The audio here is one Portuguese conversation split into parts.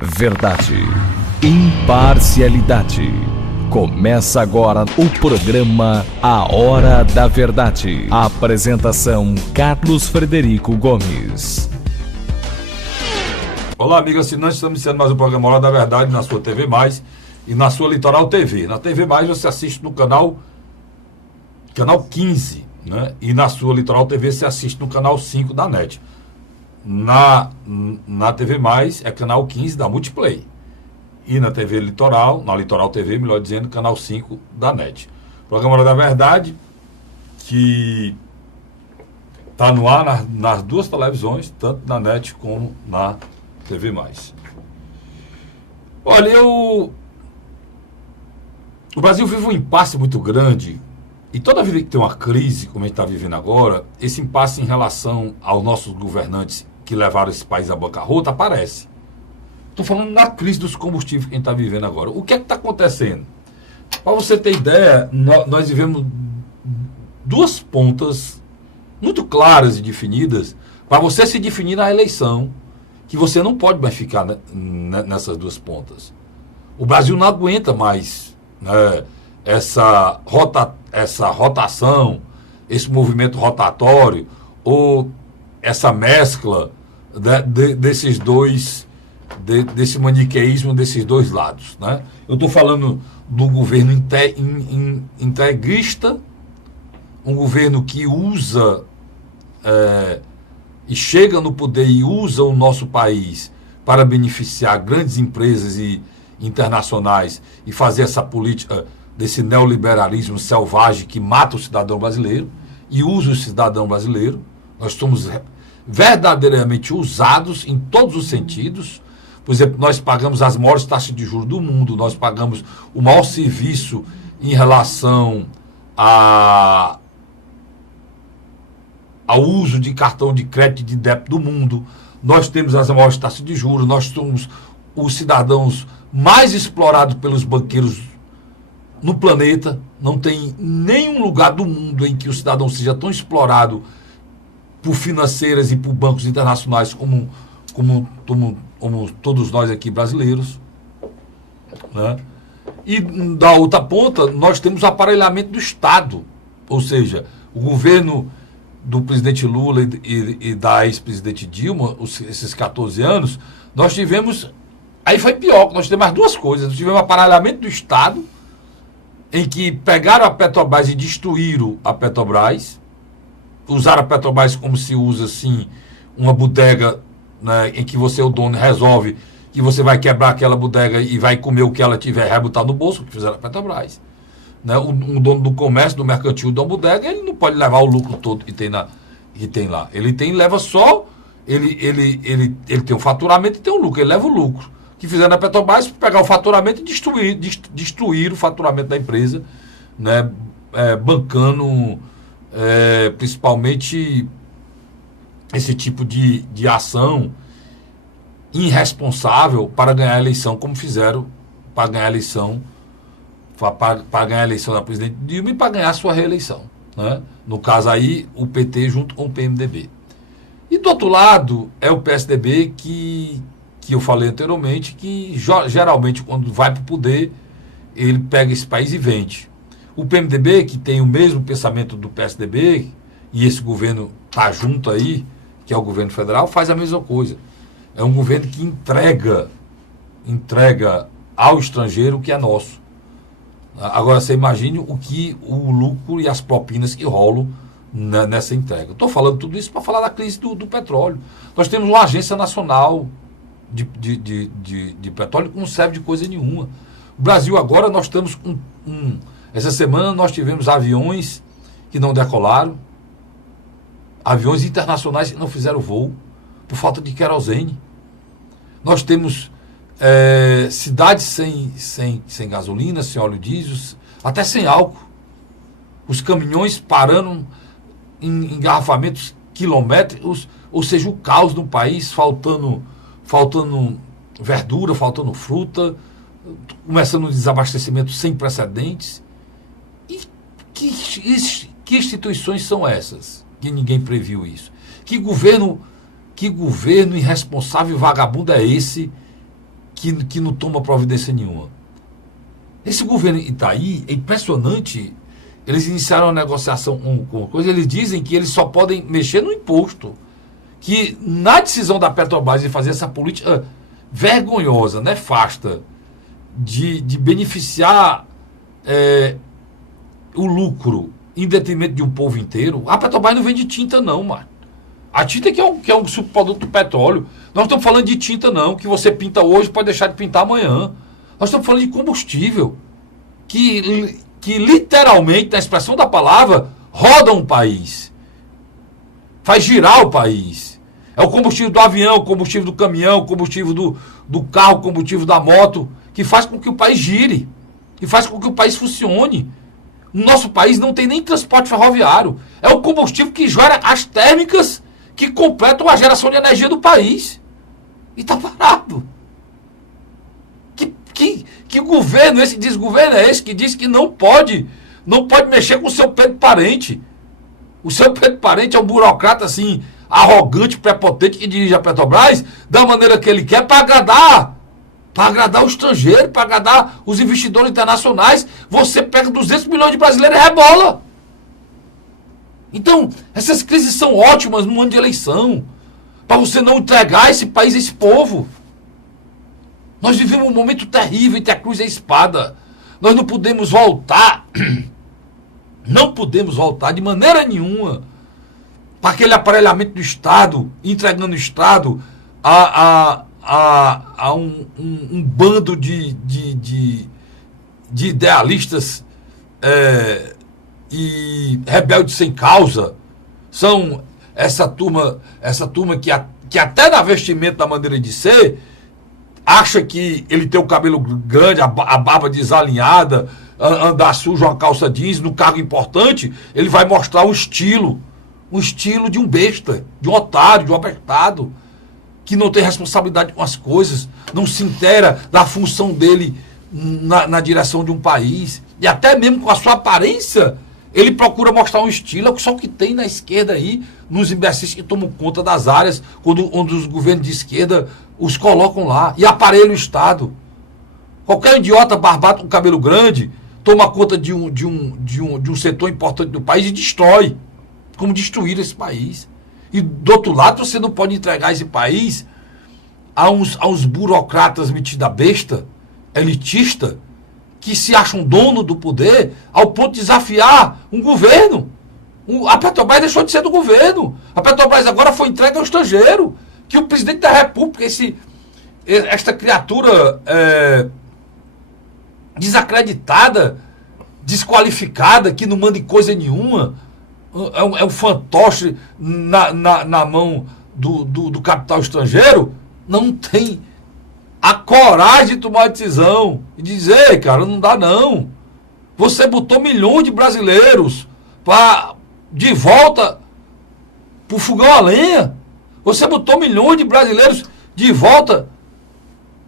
Verdade, imparcialidade. Começa agora o programa A Hora da Verdade. A apresentação Carlos Frederico Gomes. Olá, amigos assinantes, estamos iniciando mais um programa A Hora da Verdade na sua TV Mais e na sua Litoral TV. Na TV Mais você assiste no canal 15, né? E na sua Litoral TV você assiste no canal 5 da NET. Na TV Mais é canal 15 da Multiplay. E na TV Litoral, na Litoral TV, melhor dizendo, canal 5 da NET. Programa Hora da Verdade, que está no ar nas duas televisões, tanto na NET como na TV Mais. Olha, o Brasil vive um impasse muito grande. E toda vida que tem uma crise, como a gente está vivendo agora, esse impasse em relação aos nossos governantes que levaram esse país à bancarrota aparece. Estou falando da crise dos combustíveis que a gente está vivendo agora. O que é que está acontecendo? Para você ter ideia, nós vivemos duas pontas muito claras e definidas para você se definir na eleição, que você não pode mais ficar nessas duas pontas. O Brasil não aguenta mais, né, essa rotação, esse movimento rotatório, ou essa mescla desses dois, desse maniqueísmo desses dois lados, né? Eu estou falando do governo integrista, um governo que usa e chega no poder e usa o nosso país para beneficiar grandes empresas internacionais e fazer essa política desse neoliberalismo selvagem que mata o cidadão brasileiro e usa o cidadão brasileiro. Nós somos verdadeiramente usados em todos os sentidos. Por exemplo, nós pagamos as maiores taxas de juros do mundo, nós pagamos o maior serviço em relação ao uso de cartão de crédito e de débito do mundo. Nós temos as maiores taxas de juros, nós somos os cidadãos mais explorados pelos banqueiros no planeta. Não tem nenhum lugar do mundo em que o cidadão seja tão explorado por financeiras e por bancos internacionais como todos nós aqui brasileiros, né? E da outra ponta, nós temos o aparelhamento do Estado, ou seja, o governo do presidente Lula e da ex-presidente Dilma, esses 14 anos, nós tivemos, aí foi pior, nós tivemos as duas coisas. Nós tivemos o aparelhamento do Estado, em que pegaram a Petrobras e destruíram a Petrobras, usaram a Petrobras como se usa assim uma bodega, né, em que você, o dono, resolve que você vai quebrar aquela bodega e vai comer o que ela tiver, vai botar no bolso, que fizeram a Petrobras, né? Um dono do comércio, do mercantil da bodega, ele não pode levar o lucro todo que tem lá. Ele leva só, ele tem o faturamento e tem o lucro, ele leva o lucro. Que fizeram na Petrobras, pegar o faturamento e destruir o faturamento da empresa, né, bancando principalmente esse tipo de ação irresponsável para ganhar a eleição, como fizeram para ganhar a eleição da presidente Dilma e para ganhar a sua reeleição, né? No caso aí, o PT junto com o PMDB. E do outro lado é o PSDB que eu falei anteriormente, que geralmente quando vai para o poder, ele pega esse país e vende. O PMDB, que tem o mesmo pensamento do PSDB, e esse governo está junto aí, que é o governo federal, faz a mesma coisa. É um governo que entrega ao estrangeiro o que é nosso. Agora você imagine o lucro e as propinas que rolam nessa entrega. Estou falando tudo isso para falar da crise do petróleo. Nós temos uma agência nacional de petróleo que não serve de coisa nenhuma. O Brasil agora, nós estamos com essa semana nós tivemos aviões que não decolaram, aviões internacionais que não fizeram voo por falta de querosene. Nós temos cidades sem gasolina, sem óleo diesel, até sem álcool. Os caminhões parando em engarrafamentos quilométricos, ou seja, o caos no país, faltando verdura, faltando fruta, começando um desabastecimento sem precedentes. E que instituições são essas? Que ninguém previu isso. Que governo irresponsável e vagabundo é esse que não toma providência nenhuma. Esse governo Itaí é impressionante. Eles iniciaram uma negociação com coisa, eles dizem que eles só podem mexer no imposto. Que na decisão da Petrobras de fazer essa política vergonhosa, nefasta, de beneficiar o lucro em detrimento de um povo inteiro, a Petrobras não vende tinta não, mano. A tinta que é um subproduto do petróleo. Nós não estamos falando de tinta não, que você pinta hoje pode deixar de pintar amanhã. Nós estamos falando de combustível, que literalmente, na expressão da palavra, roda um país. Faz girar o país. É o combustível do avião, o combustível do caminhão, o combustível do carro, o combustível da moto, que faz com que o país gire, que faz com que o país funcione. No nosso país não tem nem transporte ferroviário. É o combustível que gera as térmicas que completam a geração de energia do país. E está parado. Que governo, esse desgoverno é esse que diz que não pode mexer com o seu Pedro Parente. O seu Pedro Parente é um burocrata assim, arrogante, prepotente, que dirige a Petrobras da maneira que ele quer para agradar o estrangeiro, para agradar os investidores internacionais. Você pega 200 milhões de brasileiros e rebola. Então, essas crises são ótimas no ano de eleição, para você não entregar esse país a esse povo. Nós vivemos um momento terrível entre a cruz e a espada. Nós não podemos voltar, não podemos voltar de maneira nenhuma para aquele aparelhamento do Estado, entregando o Estado a um bando de idealistas e rebeldes sem causa. São essa turma que até na vestimenta, da maneira de ser, acha que ele tem o cabelo grande, a barba desalinhada, andar sujo, uma calça jeans, no cargo importante, ele vai mostrar um estilo de um besta, de um otário, de um abestado, que não tem responsabilidade com as coisas, não se inteira da função dele na direção de um país, e até mesmo com a sua aparência, ele procura mostrar um estilo, só que tem na esquerda aí, nos imbecis que tomam conta das áreas, onde os governos de esquerda os colocam lá, e aparelham o Estado. Qualquer idiota barbado com cabelo grande toma conta de um setor importante do país e destrói, como destruir esse país. E do outro lado, você não pode entregar esse país a uns burocratas metidos a besta, elitista, que se acham dono do poder, ao ponto de desafiar um governo. A Petrobras deixou de ser do governo. A Petrobras agora foi entregue ao estrangeiro. Que o presidente da República, esta criatura desacreditada, desqualificada, que não manda em coisa nenhuma, é um fantoche na mão do capital estrangeiro, não tem a coragem de tomar decisão e dizer, cara, não dá não. Você botou milhões de brasileiros de volta pro fogão a lenha. Você botou milhões de brasileiros de volta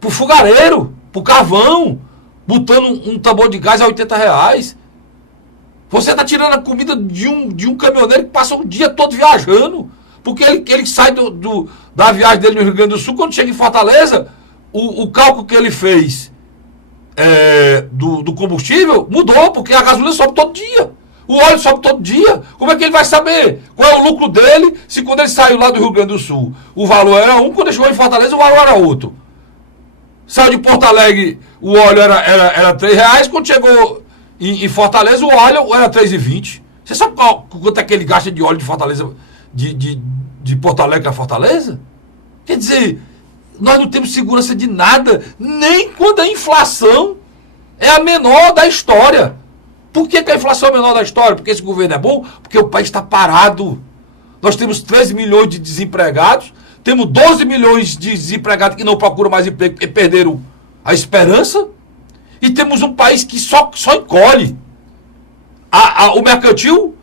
pro fogareiro, pro carvão, botando um tambor de gás a R$80. Você está tirando a comida de um caminhoneiro que passa o dia todo viajando, porque ele sai da viagem dele no Rio Grande do Sul, quando chega em Fortaleza, o cálculo que ele fez do combustível mudou, porque a gasolina sobe todo dia. O óleo sobe todo dia. Como é que ele vai saber qual é o lucro dele se quando ele saiu lá do Rio Grande do Sul o valor era um, quando ele chegou em Fortaleza o valor era outro? Saiu de Porto Alegre, o óleo era R$3, quando chegou em Fortaleza o óleo era R$3,20. Você sabe quanto é que ele gasta de óleo de Fortaleza, de Porto Alegre a Fortaleza? Quer dizer, nós não temos segurança de nada, nem quando a inflação é a menor da história. Por que a inflação é a menor da história? Porque esse governo é bom? Porque o país está parado. Nós temos 13 milhões de desempregados, temos 12 milhões de desempregados que não procuram mais emprego porque perderam a esperança, e temos um país que só encolhe. O mercantil,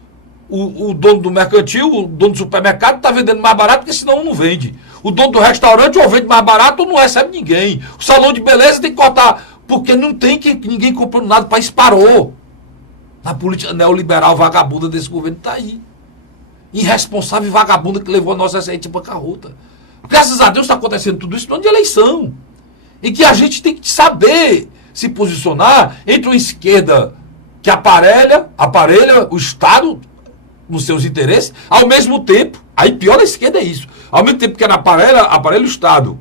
o dono do mercantil, o dono do supermercado está vendendo mais barato, porque senão não vende. O dono do restaurante ou vende mais barato ou não recebe ninguém. O salão de beleza tem que cortar, porque não tem ninguém comprando nada, o país parou. Na política neoliberal vagabunda desse governo está aí. Irresponsável e vagabunda que levou a nossa gente para bancarrota. Graças a Deus está acontecendo tudo isso no ano de eleição. em que a gente tem que saber se posicionar entre uma esquerda que aparelha o Estado nos seus interesses, ao mesmo tempo, aí pior a esquerda é isso, ao mesmo tempo que ela aparelha o Estado.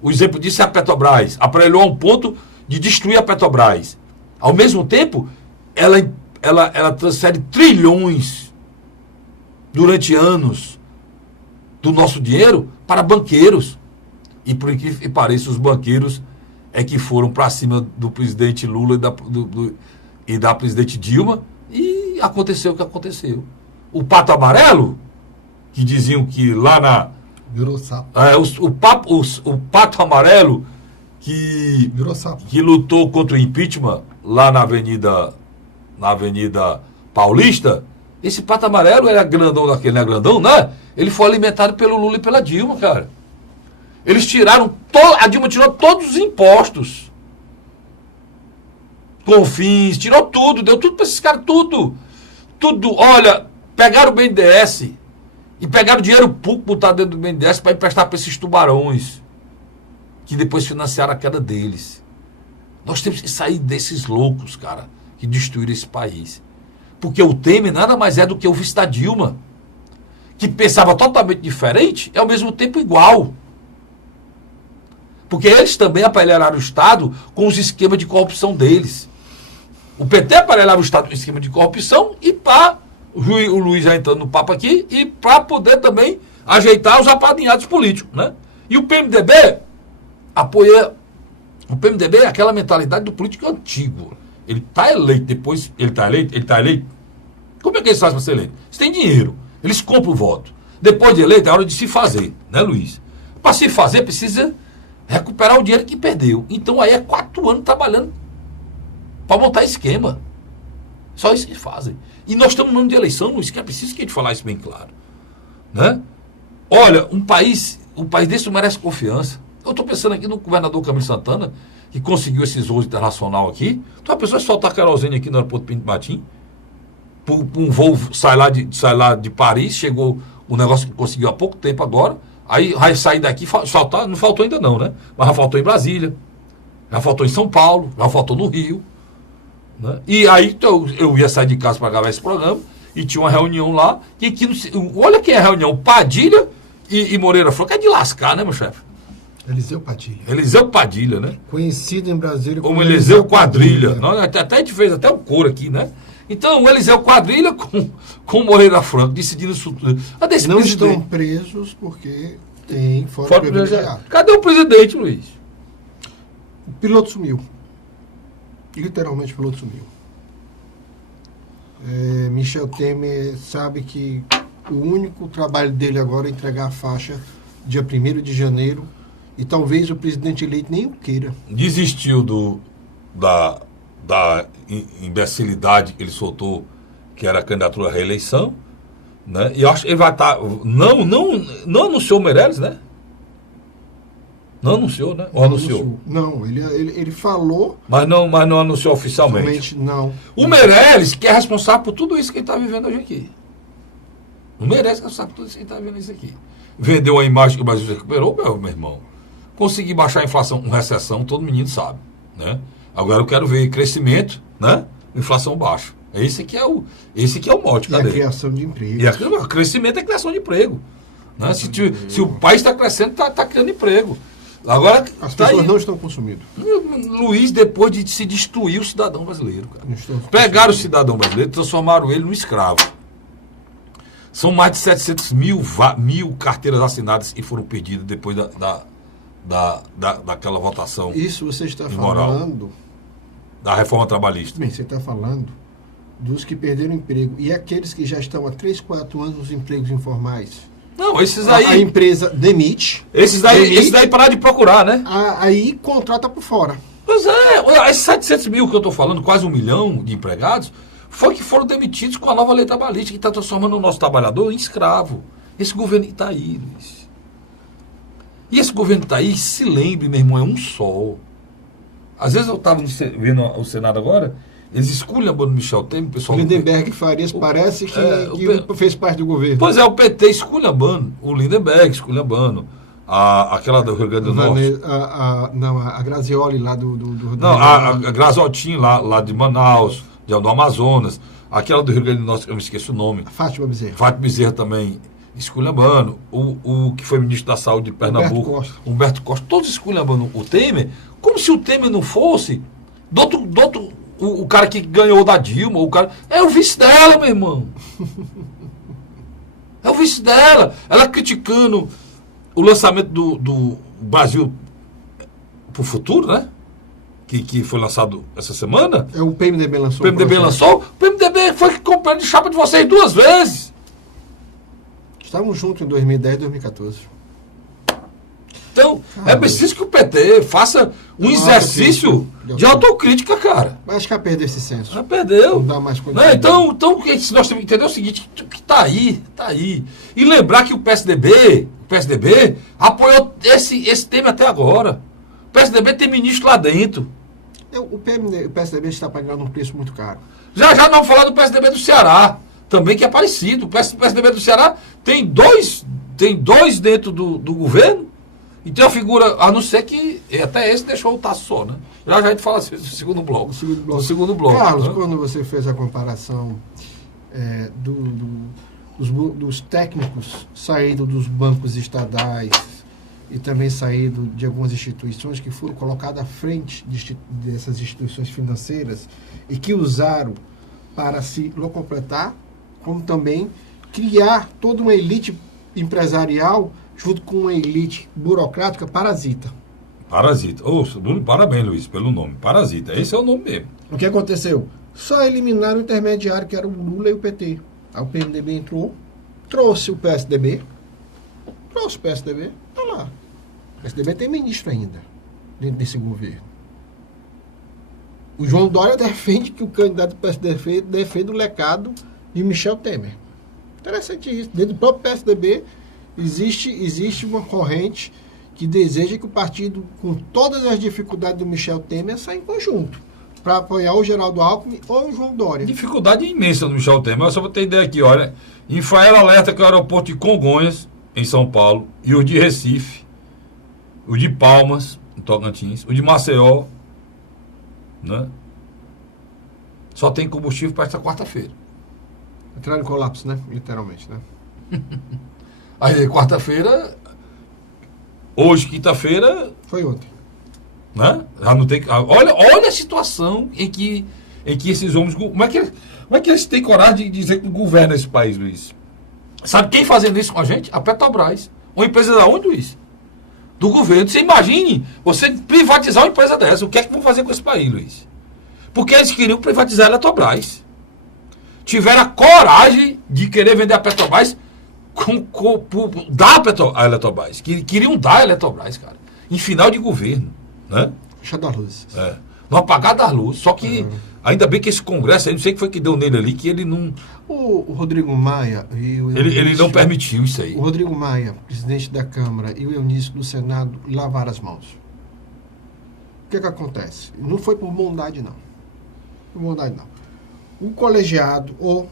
O exemplo disso é a Petrobras. Aparelhou a um ponto de destruir a Petrobras. Ao mesmo tempo, ela transfere trilhões durante anos do nosso dinheiro para banqueiros. E por incrível que pareça, os banqueiros é que foram para cima do presidente Lula e da presidente Dilma, e aconteceu o que aconteceu. O pato amarelo, que diziam que lá na... Virou sapo. O pato amarelo virou sapo. Que lutou contra o impeachment lá na Avenida Paulista, esse pato amarelo era grandão daquele, não é grandão, né? Ele foi alimentado pelo Lula e pela Dilma, cara. Eles tiraram, a Dilma tirou todos os impostos. Confins, tirou tudo, deu tudo para esses caras, tudo. Tudo, olha, pegaram o BNDES e pegaram dinheiro público, botaram dentro do BNDES para emprestar para esses tubarões, que depois financiaram a queda deles. Nós temos que sair desses loucos, cara, que destruíram esse país. Porque o Temer nada mais é do que o vice da Dilma, que pensava totalmente diferente e ao mesmo tempo igual. Porque eles também aparelharam o Estado com os esquemas de corrupção deles. O PT aparelhava o Estado com esquema de corrupção e para o Luiz já entrando no papo aqui, e para poder também ajeitar os apadrinhados políticos, né? E o PMDB apoia. O PMDB é aquela mentalidade do político antigo. Ele está eleito, depois ele está eleito. Como é que eles fazem para ser eleito? Eles têm dinheiro, eles compram o voto. Depois de eleito, é hora de se fazer, né, Luiz? Para se fazer, precisa recuperar o dinheiro que perdeu. Então aí é 4 anos trabalhando para montar esquema. Só isso que fazem. E nós estamos no ano de eleição, Luiz, que é preciso que a gente falar isso bem claro, né? Olha, um país desse não merece confiança. Eu estou pensando aqui no governador Camilo Santana, que conseguiu esses voos internacional aqui. Então a pessoa soltar querosene aqui no aeroporto Pinto Batim, um voo sai lá de Paris, chegou um negócio que conseguiu há pouco tempo agora, aí vai sair daqui, não faltou ainda não, né? Mas já faltou em Brasília, já faltou em São Paulo, já faltou no Rio, né? E aí eu ia sair de casa para gravar esse programa, e tinha uma reunião lá, olha quem é a reunião, Padilha e Moreira Franco, é de lascar, né, meu chefe? Eliseu Padilha. Eliseu Padilha, né? Conhecido em Brasília como Eliseu Quadrilha. Até a gente fez até o coro aqui, né? Então, o Eliseu Quadrilha com Moreira Franco, decidindo isso tudo. Não estão presos porque tem fora privilegiado. Cadê o presidente, Luiz? O piloto sumiu. Literalmente o piloto sumiu. Michel Temer sabe que o único trabalho dele agora é entregar a faixa dia 1º de janeiro, e talvez o presidente eleito nem o queira. Desistiu da imbecilidade que ele soltou, que era a candidatura à reeleição, né? E eu acho que ele vai estar... Não anunciou o Meirelles, né? Não anunciou, né? Ou anunciou? Não, ele falou... Mas não anunciou oficialmente. Não. O Meirelles, que é responsável por tudo isso que ele está vivendo hoje aqui. O Meirelles é responsável por tudo isso que ele está vivendo isso aqui. Vendeu a imagem que o Brasil recuperou, meu irmão. Conseguir baixar a inflação com recessão, todo menino sabe, né? Agora eu quero ver crescimento, né? Inflação baixa. Esse que é o mote. E a criação de emprego. E crescimento é criação de emprego. Né? Se o país está crescendo, está criando emprego. Agora, as pessoas não estão consumindo. Luiz, depois de se destruir o cidadão brasileiro, cara. Pegaram o cidadão brasileiro e transformaram ele num escravo. São mais de 700 mil carteiras assinadas que foram perdidas depois daquela votação. Isso você está falando da reforma trabalhista. Bem, você está falando dos que perderam emprego. E aqueles que já estão há 3, 4 anos nos empregos informais. Não, esses aí... A empresa demite. Esses daí parar de procurar, né? Aí contrata por fora. Pois é, esses 700 mil que eu estou falando, quase 1 milhão de empregados, foi que foram demitidos com a nova lei trabalhista, que está transformando o nosso trabalhador em escravo. Esse governo que está aí, Luiz. E esse governo que está aí, se lembre, meu irmão, é um sol. Às vezes eu estava vendo o Senado agora, eles esculhambando Michel Temer, o pessoal... O Lindenberg Farias parece que fez parte do governo. Pois é, o PT esculhambando, o Lindenberg esculhambando, Aquela do Rio Grande do Norte. Não, a Grazioli lá do Não, a Graziotin lá de Manaus, do Amazonas. Aquela do Rio Grande do Norte, eu me esqueço o nome. Fátima Bezerra. Fátima Bezerra também esculhambando. O que foi ministro da Saúde de Pernambuco, Humberto Costa, todos esculhambando o Temer, como se o Temer não fosse o cara que ganhou da Dilma, o cara. É o vice dela, meu irmão. É o vice dela. Ela criticando o lançamento do Brasil pro Futuro, né? Que foi lançado essa semana. É o PMDB lançou. O PMDB lançou. O PMDB foi comprando de chapa de vocês 2 vezes. Estávamos juntos em 2010 e 2014. Então, é preciso que o PT faça um exercício de autocrítica, cara. Mas acho que já perdeu esse senso. Já perdeu. Não dá mais Né? continuidade. Então, nós temos que entender o seguinte, que tá aí. E lembrar que o PSDB apoiou esse tema até agora. O PSDB tem ministro lá dentro. O PSDB está pagando um preço muito caro. Já não vamos falar do PSDB do Ceará, também que é parecido. O PSDB do Ceará tem dois dentro do governo, e tem uma figura, a não ser que até esse deixou o Tasso só, né? Já a gente fala assim, no segundo bloco. No segundo bloco. Carlos, né? quando você fez a comparação dos técnicos saídos dos bancos estaduais e também saído de algumas instituições que foram colocadas à frente dessas instituições financeiras e que usaram para se locupletar, como também criar toda uma elite empresarial junto com uma elite burocrática parasita. Parasita. Parabéns, Luiz, pelo nome. Parasita. Esse é o nome mesmo. O que aconteceu? Só eliminaram o intermediário, que era o Lula e o PT. Aí o PMDB entrou, trouxe o PSDB, tá lá. O PSDB tem ministro ainda, dentro desse governo. O João Dória defende que o candidato do PSDB defende o lecado de Michel Temer. Interessante isso. Dentro do próprio PSDB existe uma corrente que deseja que o partido, com todas as dificuldades do Michel Temer, saia em conjunto para apoiar o Geraldo Alckmin ou o João Dória. Dificuldade imensa do Michel Temer. Eu só vou ter ideia aqui, olha. Infraero alerta que o aeroporto de Congonhas, em São Paulo, e o de Recife, o de Palmas, em Tocantins, o de Maceió, né? Só tem combustível para esta quarta-feira. Entraram em colapso, né? Literalmente, né? Aí, quarta-feira, hoje, quinta-feira... Foi ontem. Né? Já não tem... Olha a situação em que esses homens... Como é que eles têm coragem de dizer que governa esse país, Luiz? Sabe quem fazendo isso com a gente? A Petrobras. Uma empresa da onde, Luiz? Do governo. Você imagine você privatizar uma empresa dessa. O que é que vão fazer com esse país, Luiz? Porque eles queriam privatizar a Eletrobras. Tiveram a coragem de querer vender a Petrobras dar a Eletrobras. Queriam dar a Eletrobras, cara. Em final de governo. Né? Fechar das luzes. No apagar das luzes. Só que, ainda bem que esse Congresso, aí não sei o que foi que deu nele ali, que ele não... O Rodrigo Maia e o ele não permitiu isso aí. O Rodrigo Maia, presidente da Câmara, e o Eunício do Senado lavaram as mãos. O que acontece? Não foi por bondade, não. Por bondade, não. O colegiado, ou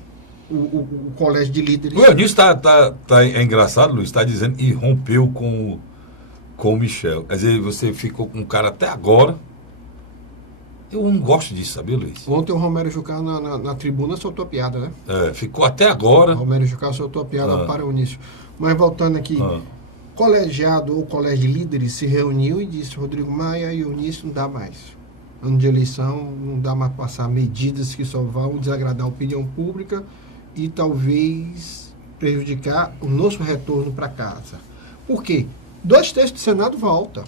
o colégio de líderes... O Eunício é engraçado, Luiz, está dizendo e rompeu com o Michel. Quer dizer, você ficou com o cara até agora. Eu não gosto disso, sabia, Luiz? Ontem o Romero Jucá na tribuna soltou a piada, né? Ficou até agora. O Romero Jucá soltou a piada para o Eunício. Mas voltando aqui, colegiado ou colégio de líderes se reuniu e disse: Rodrigo Maia e Eunício não dá mais. Ano de eleição, não dá mais passar medidas que só vão desagradar a opinião pública e talvez prejudicar o nosso retorno para casa. Por quê? 2/3 do Senado volta.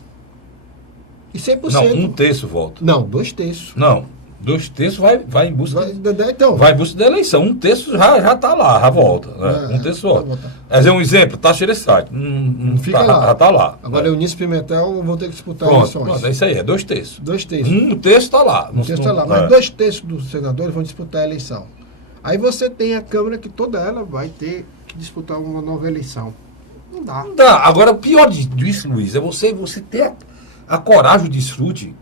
E 100%... Não, 1/3 volta. Não, 2/3. Não, 2/3 vai em busca... Então, vai em busca da eleição. 1/3 já está lá, já volta. Né? 1/3 volta. Quer dizer, um exemplo, Taxa Gereissati. Não fica lá. Já está lá. Agora, Eunício Pimentel, eu vou ter que disputar eleições. Pronto, é isso aí, é 2/3. 2/3. 1/3 está lá. 1/3 está lá, mas 2/3 dos senadores vão disputar a eleição. Aí você tem a Câmara que toda ela vai ter que disputar uma nova eleição. Não dá. Não dá. Agora, o pior disso, Luiz, é você ter a coragem, o desfrute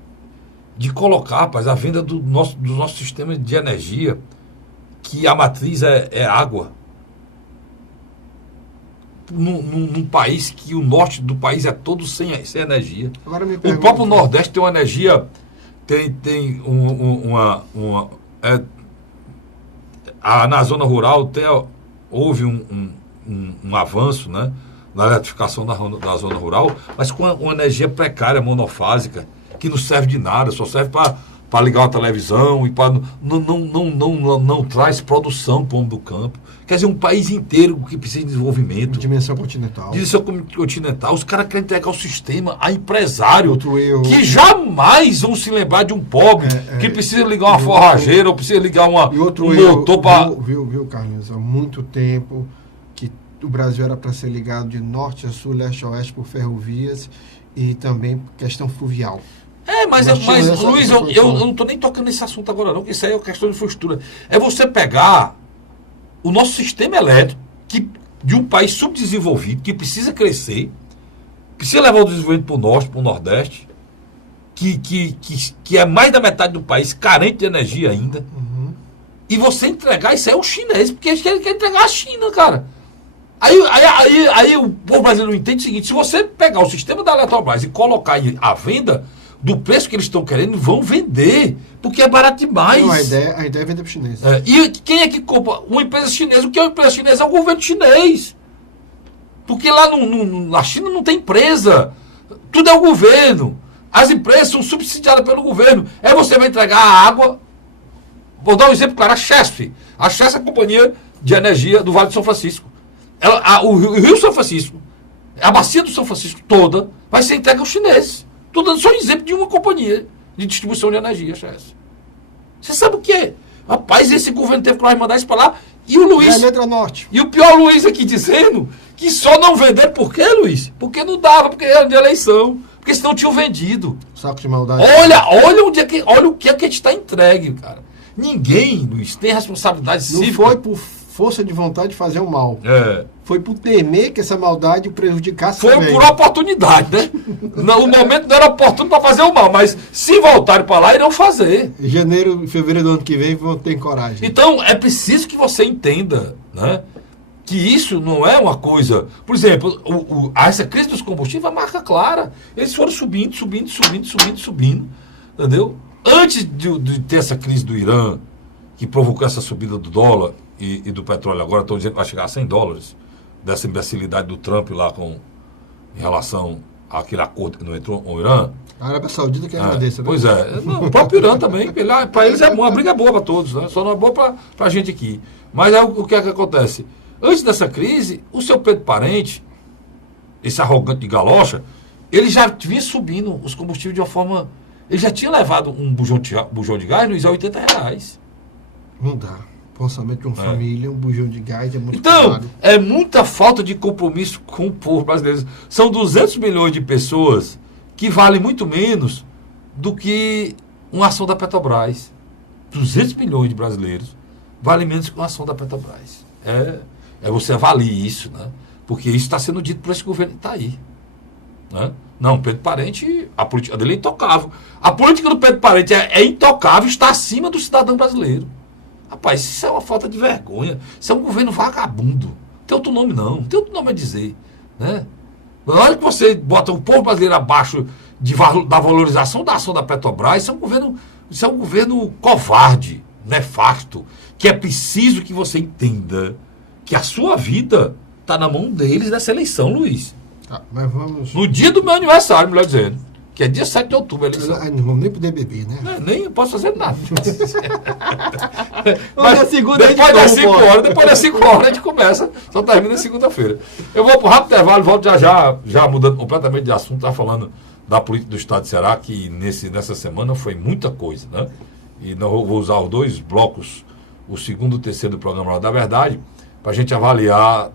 de colocar, rapaz, a venda do nosso sistema de energia, que a matriz é água. num país que o norte do país é todo sem energia. Agora me O pergunta, próprio Nordeste tem uma energia, na zona rural houve um avanço, né, na eletrificação da zona rural, mas com uma energia precária, monofásica, que não serve de nada, só serve para ligar uma televisão e não traz produção para o homem do campo. Quer dizer, um país inteiro que precisa de desenvolvimento. dimensão continental. Dimensão continental. Os caras querem entregar o sistema a empresário Outro erro. que jamais vão se lembrar de um pobre que precisa ligar uma forrageira ou precisa ligar E outro um erro, motor para... viu, Carlinhos? Há muito tempo que o Brasil era para ser ligado de norte a sul, leste a oeste por ferrovias e também questão fluvial. Mas Luiz, eu não estou nem tocando nesse assunto agora não, que isso aí é uma questão de infraestrutura. É você pegar o nosso sistema elétrico de um país subdesenvolvido, que precisa crescer, precisa levar o desenvolvimento para o norte, para o nordeste, que é mais da metade do país carente de energia ainda, e você entregar isso aí ao chinês, porque eles querem entregar a China, cara. Aí o povo brasileiro entende o seguinte: se você pegar o sistema da Eletrobras e colocar à venda, do preço que eles estão querendo, vão vender, porque é barato demais. Não, a ideia é vender para o chinês. E quem é que compra? Uma empresa chinesa. O que é uma empresa chinesa? É o governo chinês. Porque lá na China não tem empresa. Tudo é o governo. As empresas são subsidiadas pelo governo. Aí você vai entregar a água. Vou dar um exemplo claro: a Chesf. A Chesf é a companhia de energia do Vale de São Francisco. O Rio São Francisco, a bacia do São Francisco toda, vai ser entregue aos chineses. Estou dando só um exemplo de uma companhia de distribuição de energia, Chess. Você sabe o que é? Rapaz, esse governo teve que mandar isso para lá. E o Luiz. Norte. E o pior, Luiz aqui dizendo que só não venderam. Por quê, Luiz? Porque não dava, porque era de eleição. Porque senão tinham vendido. Saco de maldade. Olha o que é que a gente está entregue, cara. Ninguém, Luiz, tem responsabilidade cívica. Não foi por força de vontade de fazer o mal. Foi por temer que essa maldade o prejudicasse. Foi também. por oportunidade, né? No momento não era oportuno para fazer o mal, mas se voltarem para lá, irão fazer. Em janeiro e fevereiro do ano que vem vão ter coragem. Então, é preciso que você entenda, né, que isso não é uma coisa... Por exemplo, essa crise dos combustíveis é marca clara. Eles foram subindo, entendeu? Antes de ter essa crise do Irã, que provocou essa subida do dólar e do petróleo, agora estão dizendo que vai chegar a $100, dessa imbecilidade do Trump lá em relação àquele acordo que não entrou com o Irã. A Arábia Saudita que agradeça, né? Pois é. Não, o próprio Irã também, para eles é bom, a briga é boa para todos, né? Só não é boa para a gente aqui. Mas o que é que acontece? Antes dessa crise, o seu Pedro Parente, esse arrogante de galocha, ele já vinha subindo os combustíveis de uma forma... Ele já tinha levado um bujão de gás, Luiz, a R$80. Não dá. O orçamento de uma família, um bujão de gás é muito Então, caro. é muita falta de compromisso com o povo brasileiro. São 200 milhões de pessoas que valem muito menos do que uma ação da Petrobras. 200 milhões de brasileiros valem menos que uma ação da Petrobras. Você avalie isso, né? Porque isso está sendo dito por esse governo que está aí. Né? Não, Pedro Parente, a política dele é intocável. A política do Pedro Parente é intocável, está acima do cidadão brasileiro. Rapaz, isso é uma falta de vergonha. Isso é um governo vagabundo. Não tem outro nome, não. Não tem outro nome a dizer. Né? Na hora que você bota o povo brasileiro abaixo da valorização da ação da Petrobras, isso é um governo covarde, nefasto, que é preciso que você entenda que a sua vida está na mão deles nessa eleição, Luiz. Tá, mas vamos... No dia do meu aniversário, melhor dizendo. Que é dia 7 de outubro a eleição. Não vamos nem poder beber, né? Nem posso fazer nada. Mas depois das 5 horas a gente começa. Só termina segunda-feira. Eu vou para o rápido intervalo, volto já mudando completamente de assunto. Estava falando da política do Estado de Ceará, que nessa semana foi muita coisa, né? E não vou usar os 2 blocos, o segundo e o terceiro do programa Hora da Verdade, para a gente avaliar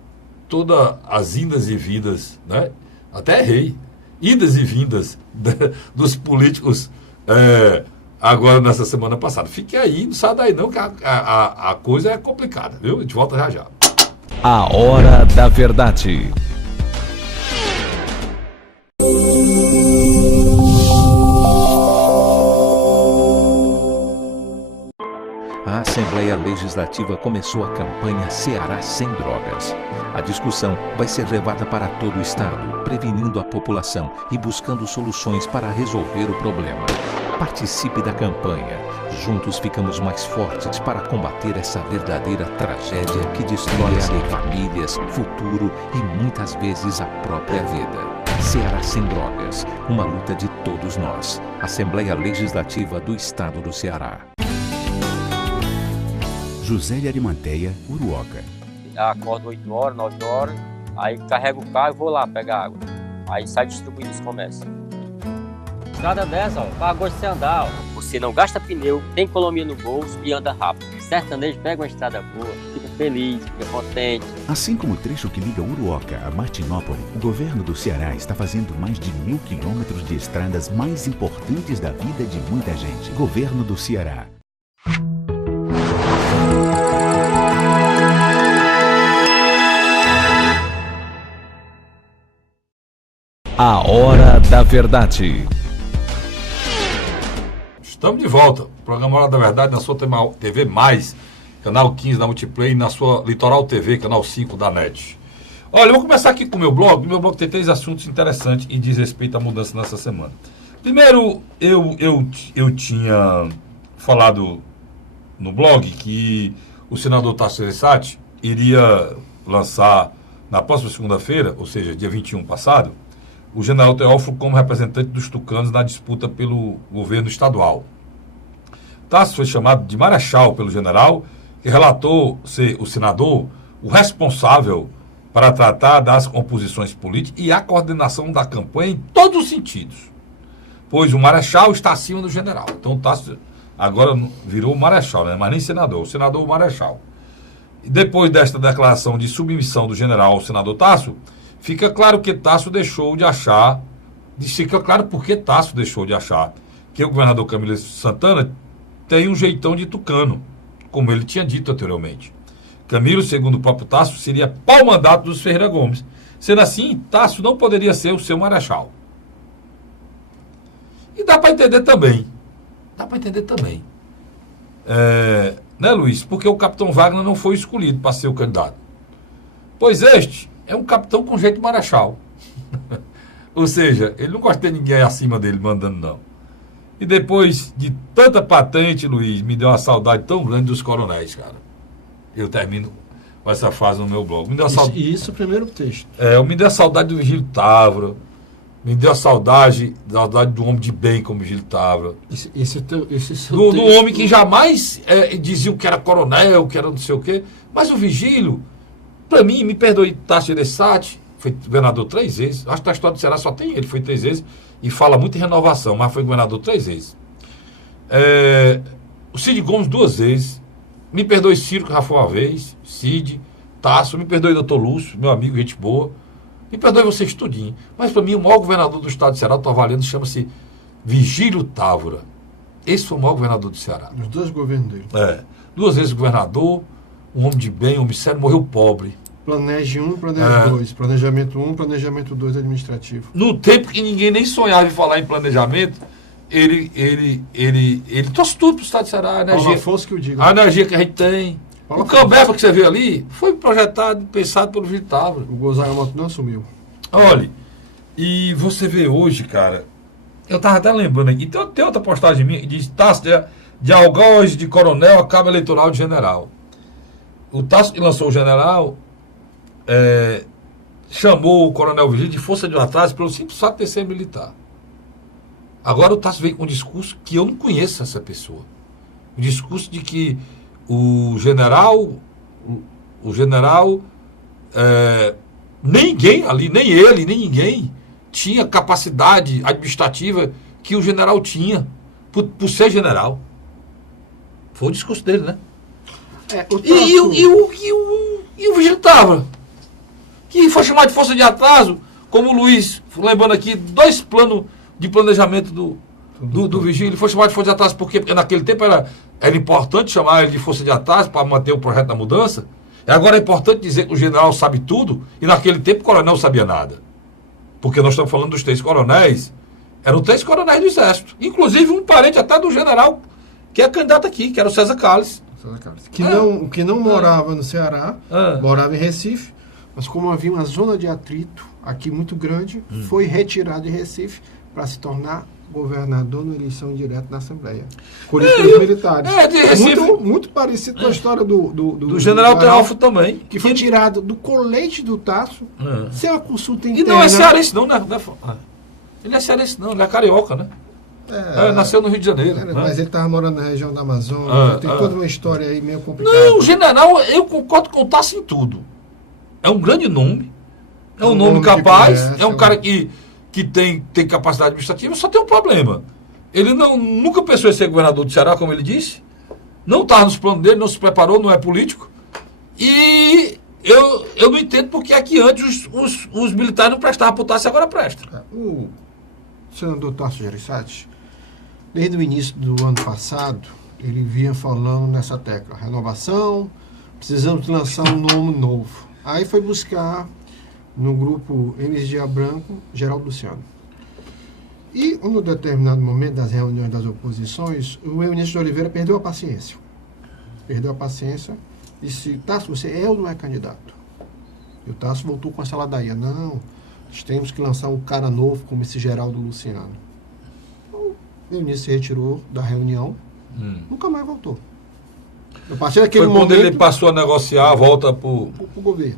todas as indas e vindas, né? Até errei. Idas e vindas dos políticos agora nessa semana passada. Fique aí, não sai daí não, que a coisa é complicada, viu? A gente volta já. A Hora da Verdade. A Assembleia Legislativa começou a campanha Ceará Sem Drogas. A discussão vai ser levada para todo o estado, prevenindo a população e buscando soluções para resolver o problema. Participe da campanha. Juntos ficamos mais fortes para combater essa verdadeira tragédia que destrói famílias, futuro e muitas vezes a própria vida. Ceará sem drogas, uma luta de todos nós. Assembleia Legislativa do Estado do Ceará. José de Arimanteia, Uruoca. Acordo 8 horas, 9 horas, aí carrego o carro e vou lá pegar água. Aí sai distribuindo os comércios. Estrada dessa, ó, para gosto de você andar, ó. Você não gasta pneu, tem economia no bolso e anda rápido. Sertanejo pega uma estrada boa, fica feliz, fica contente. Assim como o trecho que liga Uruoca a Martinópole, o governo do Ceará está fazendo mais de 1.000 quilômetros de estradas mais importantes da vida de muita gente. Governo do Ceará. A Hora da Verdade. Estamos de volta. Programa Hora da Verdade na sua TV+, canal 15 da Multiplay, e na sua Litoral TV, canal 5 da NET. Olha, eu vou começar aqui com o meu blog. Meu blog tem 3 assuntos interessantes e diz respeito à mudança nessa semana. Primeiro, eu tinha falado no blog que o senador Tasso Gereissati iria lançar na próxima segunda-feira, ou seja, dia 21 passado, o general Teófilo como representante dos tucanos na disputa pelo governo estadual. Tasso foi chamado de marechal pelo general, que relatou ser o senador o responsável para tratar das composições políticas e a coordenação da campanha em todos os sentidos. Pois o marechal está acima do general. Então o Tasso agora virou o marechal, né? Mas nem senador, o senador o marechal. E depois desta declaração de submissão do general ao senador Tasso, fica claro que Tasso deixou de achar, fica claro porque Tasso deixou de achar que o governador Camilo Santana tem um jeitão de tucano, como ele tinha dito anteriormente. Camilo, segundo o próprio Tasso, seria pau-mandato dos Ferreira Gomes. Sendo assim, Tasso não poderia ser o seu marechal. E dá para entender também. Né, Luiz? Porque o capitão Wagner não foi escolhido para ser o candidato. Pois este é um capitão com jeito de marechal. Ou seja, ele não gosta de ter ninguém acima dele mandando, não. E depois de tanta patente, Luiz, me deu uma saudade tão grande dos coronéis, cara. Eu termino com essa frase no meu blog. Me deu Isso, o primeiro texto. Me deu a saudade do Vigílio Távora. Me deu a saudade do homem de bem como Vigílio Távora. Do homem que jamais dizia que era coronel, que era não sei o quê. Mas o Vigílio, para mim, me perdoe, Tasso Gereissati, foi governador 3 vezes. Acho que na história do Ceará só tem ele, foi 3 vezes. E fala muito em renovação, mas foi governador 3 vezes. O Cid Gomes 2 vezes. Me perdoe Ciro, que já foi uma vez. Cid, Tasso, me perdoe doutor Lúcio, meu amigo, gente boa. Me perdoe vocês tudinho. Mas para mim, o maior governador do estado do Ceará, eu estou avaliando, chama-se Vigílio Távora. Esse foi o maior governador do Ceará. Os 2 governos dele. 2 vezes governador, um homem de bem, um homem sério, morreu pobre. Planeje 1, planeje 2. Planejamento 1, planejamento 2 administrativo. No tempo que ninguém nem sonhava em falar em planejamento, ele trouxe tudo para o estado do Ceará. A energia que a gente tem. O Cambeba que você viu ali foi projetado, pensado pelo Vigílio Távora. O Gonzaga Mota não assumiu. Olha, e você vê hoje, cara, eu estava até lembrando aqui, tem outra postagem minha que diz Tasso de algoz de coronel a cabo eleitoral de general. O Tasso que lançou o general chamou o coronel Vigílio de força de atraso pelo simples fato de ser militar. Agora o Tasso veio com um discurso que eu não conheço essa pessoa. O discurso de que o general, ninguém ali, nem ele, nem ninguém, tinha capacidade administrativa que o general tinha, por ser general. Foi o discurso dele, né? E o Vigílio Távora, que foi chamado de força de atraso, como o Luiz, lembrando aqui, 2 planos de planejamento do Vigílio, foi chamado de força de atraso porque naquele tempo era importante chamar ele de força de atraso para manter o projeto da mudança. E agora é importante dizer que o general sabe tudo, e naquele tempo o coronel não sabia nada. Porque nós estamos falando dos 3 coronéis, eram 3 coronéis do Exército, inclusive um parente até do general, que é candidato aqui, que era o César Calles. Que não morava no Ceará, morava em Recife, Mas como havia uma zona de atrito aqui muito grande, foi retirado de Recife para se tornar governador na eleição direta na Assembleia. Com os militares. De Recife, muito parecido com a história do general Teófilo também. Que foi tirado do colete do Tasso, sem uma consulta interna. E não é cearense, não, né? Ele é cearense, não, ele é carioca, né? Nasceu no Rio de Janeiro. Mas ele estava morando na região da Amazônia, tem toda uma história aí meio complicada. Não, o general, eu concordo com o Tasso em tudo. É um grande nome, é um nome capaz, é um cara que tem capacidade administrativa, só tem um problema. Ele nunca pensou em ser governador do Ceará, como ele disse, não estava nos planos dele, não se preparou, não é político. E eu não entendo porque aqui antes os militares não prestavam para o Tasso e agora prestam. O senador Tasso Gereissati, desde o início do ano passado, ele vinha falando nessa tecla, renovação, precisamos lançar um nome novo. Aí foi buscar no grupo Energia Branco, Geraldo Luciano. E, em um determinado momento das reuniões das oposições, o Eunício de Oliveira perdeu a paciência. E disse, Tasso, você é ou não é candidato? E o Tasso voltou com essa ladainha. Não, nós temos que lançar um cara novo como esse Geraldo Luciano. Então, o Eunício se retirou da reunião, nunca mais voltou. A partir daquele momento, quando ele passou a negociar, volta para o governo.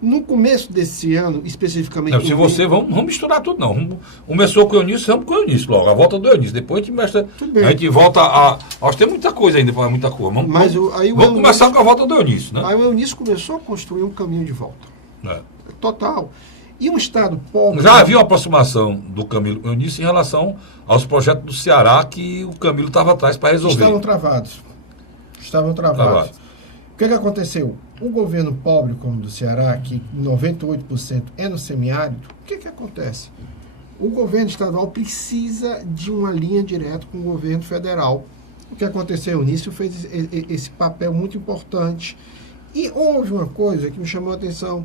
No começo desse ano, especificamente... Não, se você... Vamos misturar tudo, não. Começou com o Eunício, vamos com o Eunício logo. A volta do Eunício. Depois a gente mexe... A gente volta a... Nós temos muita coisa ainda, muita coisa. Vamos começar com a volta do Eunício, né? Aí o Eunício começou a construir um caminho de volta. Total. E um Estado pobre... Já havia uma aproximação do Camilo Eunício em relação aos projetos do Ceará que o Camilo estava atrás para resolver. Estavam travados. O que aconteceu? O governo pobre, como o do Ceará, que 98% é no semiárido, o que acontece? O governo estadual precisa de uma linha direta com o governo federal. O que aconteceu? O Eunício fez esse papel muito importante. E houve uma coisa que me chamou a atenção.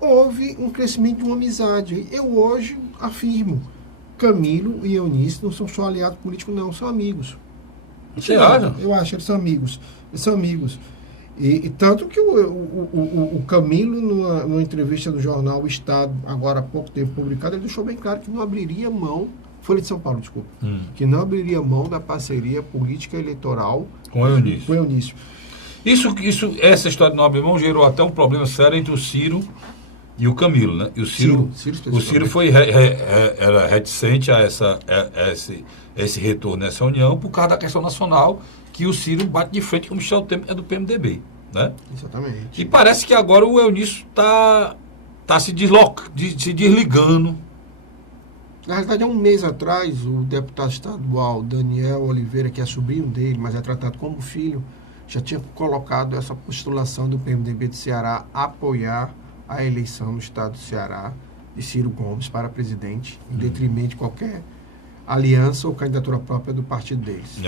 Houve um crescimento de uma amizade. Eu hoje afirmo, Camilo e Eunício não são só aliados políticos, não, são amigos. Você acha? Eu acho que eles são amigos. E tanto que o Camilo, numa entrevista do jornal O Estado, agora há pouco tempo publicada, ele deixou bem claro que não abriria mão, Folha de São Paulo, desculpa, que não abriria mão da parceria política eleitoral com o Eunício. Eunício. Essa história de não abrir mão gerou até um problema sério entre o Ciro e o Camilo, né? E o Ciro era reticente a esse retorno nessa união por causa da questão nacional, que o Ciro bate de frente com o Michel Temer, é do PMDB, né? Exatamente. E parece que agora o Eunício está se desligando. Na realidade, há um mês atrás, o deputado estadual Daniel Oliveira, que é sobrinho dele, mas é tratado como filho, já tinha colocado essa postulação do PMDB do Ceará a apoiar a eleição no estado do Ceará de Ciro Gomes para presidente, em detrimento de qualquer aliança ou candidatura própria do partido deles.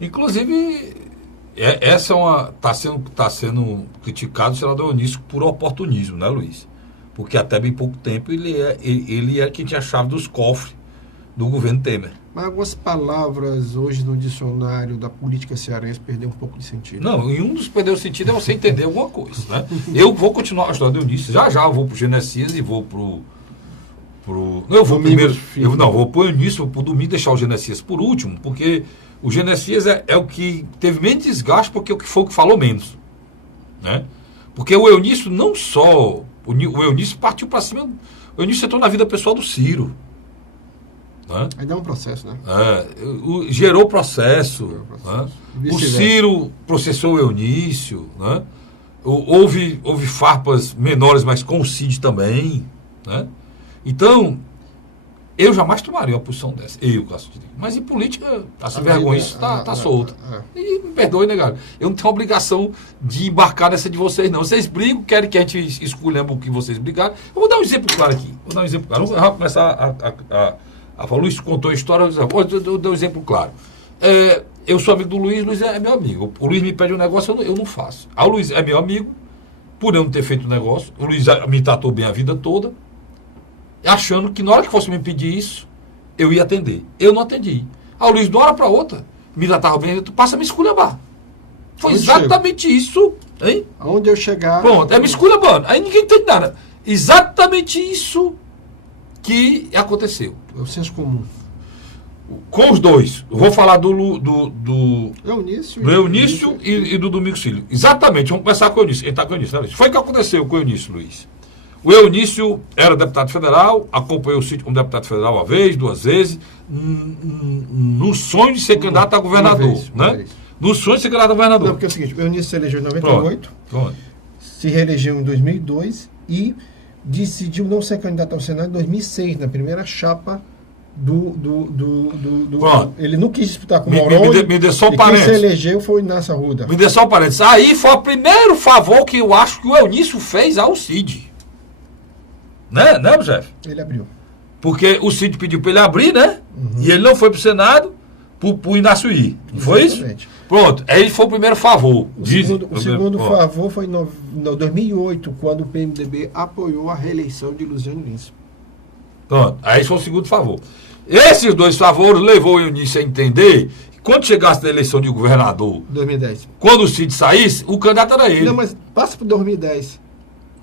Inclusive, essa está sendo criticado o senador Eunício por oportunismo, né, Luiz? Porque até bem pouco tempo ele é quem tinha a chave dos cofres do governo Temer. Mas algumas palavras hoje no dicionário da política cearense perderam um pouco de sentido. Não, e um dos perdeu o sentido é você entender alguma coisa, né? Eu vou continuar a história do Eunício, já eu vou pro Genesias e vou pro... Eu vou primeiro... vou pro Eunício, vou pro domingo, deixar o Genesias por último, porque o Genesias é o que teve menos desgaste, porque o que foi o que falou menos, né? Porque o Eunício não só... O Eunício partiu para cima... O Eunício entrou na vida pessoal do Ciro. Né? Aí dá um processo, né? Gerou processo. Né? O Ciro processou o Eunício. Né? Houve farpas menores, mas com o Cid também. Né? Então, eu jamais tomaria uma posição dessa. Mas em política, sem vergonha, isso está solto. E me perdoe, negado. Eu não tenho obrigação de embarcar nessa de vocês, não. Vocês brigam, querem que a gente escolhemos o que vocês brigaram. Eu vou dar um exemplo claro aqui. Eu vou começar a falar. Luiz contou a história, eu dou um exemplo claro. Eu sou amigo do Luiz é meu amigo. O Luiz me pede um negócio, eu não faço. O Luiz é meu amigo, por eu não ter feito o negócio. O Luiz me tratou bem a vida toda, achando que na hora que fosse me pedir isso, eu ia atender. Eu não atendi. O Luiz, de uma hora para outra, me tratava bem, tu passa a me esculhambar. Foi exatamente isso Hein? Aonde eu chegar... Pronto, é me esculhambando. Aí ninguém entende nada. Exatamente isso que aconteceu. É o senso comum. Com os dois. Eu vou falar do Eunício e do Domingos Filho. Exatamente, vamos começar com o Eunício. Ele está com o Eunício, Foi o que aconteceu com o Eunício, Luiz. O Eunício era deputado federal, acompanhou o sítio como deputado federal uma vez, 2 vezes, no sonho de ser candidato a governador. Uma vez. No sonho de ser candidato a governador. Não, porque é o seguinte, o Eunício se elegeu em 98, Pronto. se reelegeu em 2002 e decidiu não ser candidato ao Senado em 2006, na primeira chapa Pronto. Ele não quis disputar com o Me Mourão. dê só um Quem parênteses. se elegeu foi o Inácio Arruda. Me dê só um parênteses. Aí foi o primeiro favor que eu acho que o Eunício fez ao Cid. Né, chefe? Ele abriu. Porque o Cid pediu para ele abrir, né? E ele não foi para o Senado, para o Inácio ir. Não foi isso? Exatamente. Pronto. Aí foi o primeiro favor. O segundo favor foi em 2008, quando o PMDB apoiou a reeleição de Luciano Lins. Pronto. Aí foi o segundo favor. Esses 2 favores levou o Eunício a entender que quando chegasse na eleição de governador, 2010. quando o Cid saísse, o candidato era ele. Não, mas passa para 2010.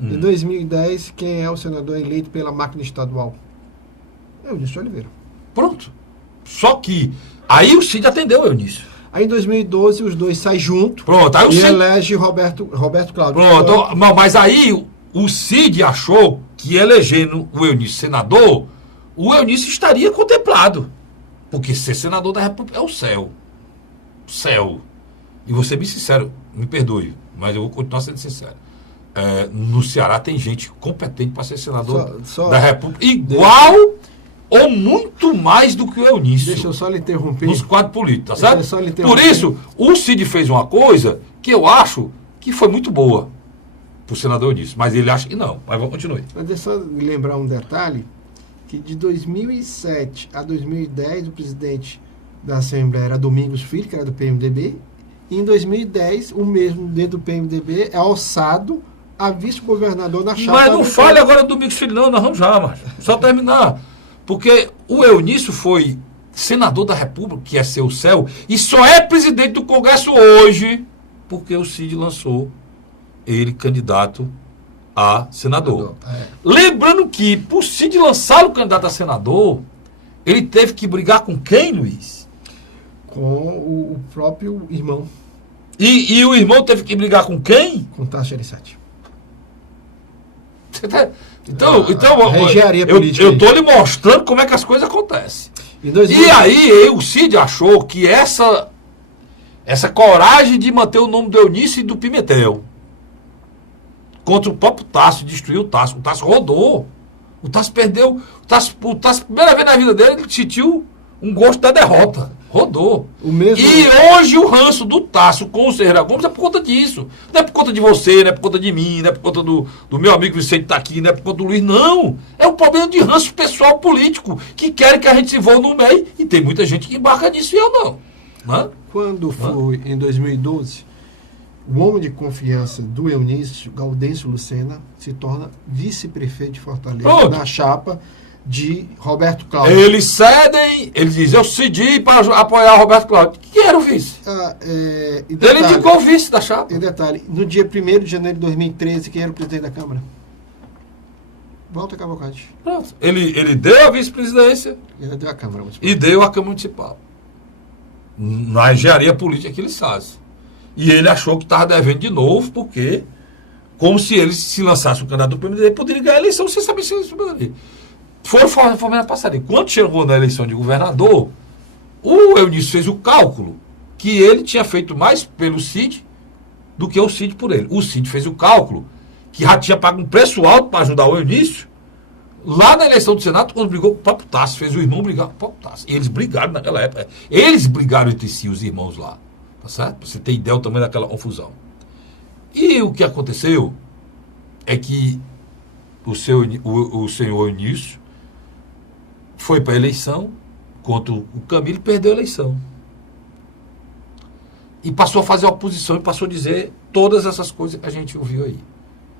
Em 2010, quem é o senador eleito pela máquina estadual? É o Eunício Oliveira. Pronto. Só que aí o Cid atendeu o Eunício. Aí em 2012 os dois saem juntos. Pronto. Aí o e Cid... elege Roberto Cláudio. Pronto. Não, mas aí o Cid achou que elegendo o Eunício senador, o Eunício estaria contemplado. Porque ser senador da República é o céu. Céu. E vou ser bem sincero, me perdoe, mas eu vou continuar sendo sincero. No Ceará tem gente competente para ser senador da República, igual ou muito mais do que o Eunício. Deixa eu só lhe interromper. Nos quadros políticos, tá certo? Por isso, o Cid fez uma coisa que eu acho que foi muito boa para o senador Eunício, mas ele acha que não. Mas vamos continuar. Mas deixa eu só lembrar um detalhe, que de 2007 a 2010 o presidente da Assembleia era Domingos Filho, que era do PMDB, e em 2010 o mesmo dentro do PMDB é alçado a vice-governador na chapa. Mas não fale agora do Domingos Filho, não, nós vamos já, mas só terminar. Porque o Eunício foi senador da República, que é seu céu, e só é presidente do Congresso hoje porque o Cid lançou ele candidato a senador. Lembrando que, por Cid lançar o candidato a senador, ele teve que brigar com quem, Luiz? Com o próprio irmão. E o irmão teve que brigar com quem? Com Tasso Gereissati. Então política. eu estou lhe mostrando como é que as coisas acontecem. E aí o Cid achou que essa coragem de manter o nome do Eunício e do Pimentel contra o próprio Tasso, destruiu o Tasso. O Tasso rodou. O Tasso perdeu. O Tasso, primeira vez na vida dele, ele sentiu um gosto da derrota. Rodou. E hoje o ranço do Tasso com o Ferreira Gomes é por conta disso. Não é por conta de você, não é por conta de mim, não é por conta do meu amigo Vicente tá aqui, não é por conta do Luiz, não. É um problema de ranço pessoal político, que querem que a gente se voe no meio, e tem muita gente que embarca nisso e eu não. Quando foi em 2012, o homem de confiança do Eunício, Gaudêncio Lucena, se torna vice-prefeito de Fortaleza na chapa de Roberto Cláudio. Eles cedem, eles dizem, eu cedi para apoiar o Roberto Cláudio. Quem era o vice? Ele indicou o vice da chapa. E detalhe, no dia 1º de janeiro de 2013, quem era o presidente da Câmara? Walter Cavalcante. Pronto. Ele deu a vice-presidência Deu a Câmara Municipal. E deu a Câmara Municipal. Na engenharia política que eles fazem. E ele achou que estava devendo de novo, porque, como se ele se lançasse o candidato do PMDB, poderia ganhar a eleição sem saber se ele sobraria. Foram na passaria. Quando chegou na eleição de governador, o Eunício fez o cálculo que ele tinha feito mais pelo Cid do que o Cid por ele. O Cid fez o cálculo que já tinha pago um preço alto para ajudar o Eunício lá na eleição do Senado, quando brigou com o próprio Tasso, fez o irmão brigar com o próprio Tasso. E eles brigaram naquela época. Eles brigaram entre si, os irmãos lá. Tá certo? Pra você ter ideia do tamanho daquela confusão. E o que aconteceu é que o senhor Eunício foi para a eleição contra o Camilo e perdeu a eleição. E passou a fazer oposição e passou a dizer todas essas coisas que a gente ouviu aí.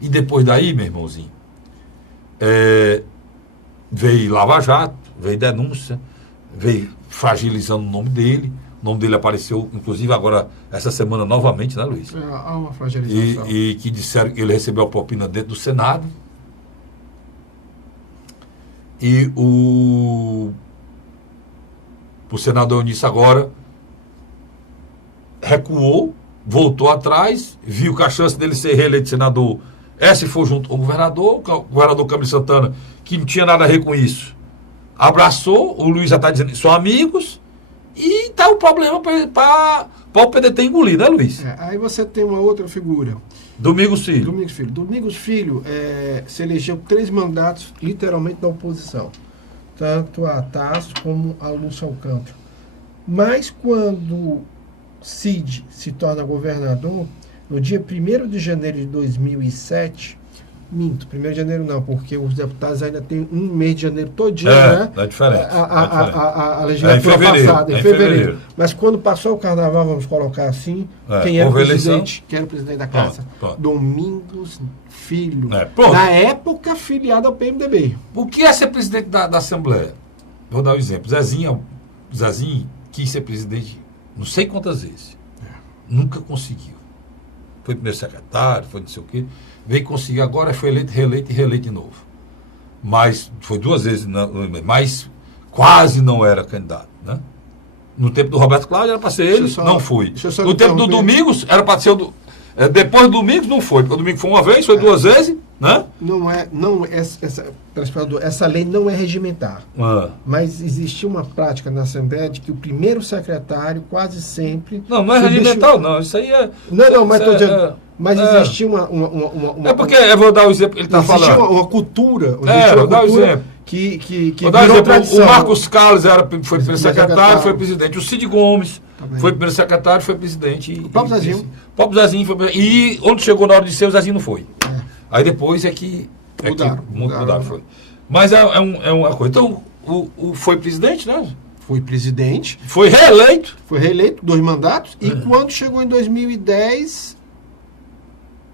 E depois daí, meu irmãozinho, veio Lava Jato, veio denúncia, veio fragilizando o nome dele. O nome dele apareceu, inclusive, agora, essa semana novamente, né, Luiz? Há uma fragilização. E que disseram que ele recebeu a propina dentro do Senado. E o senador Eunício agora recuou, voltou atrás, viu que a chance dele ser reeleito senador se for junto com o governador Camilo Santana, que não tinha nada a ver com isso, abraçou. O Luiz já está dizendo que são amigos, e está o problema para o PDT engolir, né, Luiz? Aí você tem uma outra figura. Domingos Filho. Domingos Filho se elegeu 3 mandatos, literalmente, da oposição. Tanto a Tasso como a Lúcia Alcântara. Mas quando Cid se torna governador, no dia 1º de janeiro de 2007, 1º de janeiro não, porque os deputados ainda têm um mês de janeiro todinho, né? É diferente. A legislatura passada, em fevereiro. Mas quando passou o carnaval, vamos colocar assim, quem era o presidente? Quem era o presidente da casa? Domingos Filho. Na época, filiado ao PMDB. O que é ser presidente da Assembleia? Vou dar um exemplo. Zezinho quis ser presidente não sei quantas vezes. Nunca conseguiu. Foi primeiro secretário, foi não sei o quê. Veio conseguir agora, foi eleito, reeleito e reeleito de novo. Mas foi 2 vezes, mas quase não era candidato, né? No tempo do Roberto Cláudio era para ser ele, não foi. No tempo do Domingos era para ser o depois do Domingos não foi, porque o Domingos foi uma vez, foi 2 vezes, né? Essa lei não é regimentar. Mas existia uma prática na Assembleia de que o primeiro secretário quase sempre... Não é regimental, não. Isso aí é... Não, mas estou dizendo... Mas existia uma é porque, eu vou dar o exemplo que ele está falando. Existia uma cultura... Vou dar o exemplo. Que vou dar o exemplo. O Marcos Carlos foi primeiro secretário, foi presidente. O Cid Gomes foi primeiro secretário, foi presidente. O próprio Zezinho. O próprio Zezinho foi presidente. E onde chegou na hora de ser, o Zezinho não foi. Aí depois mudaram. Foi. Mas é uma coisa. Então, foi presidente, né? Foi presidente. Foi reeleito. 2 mandatos. E quando chegou em 2010,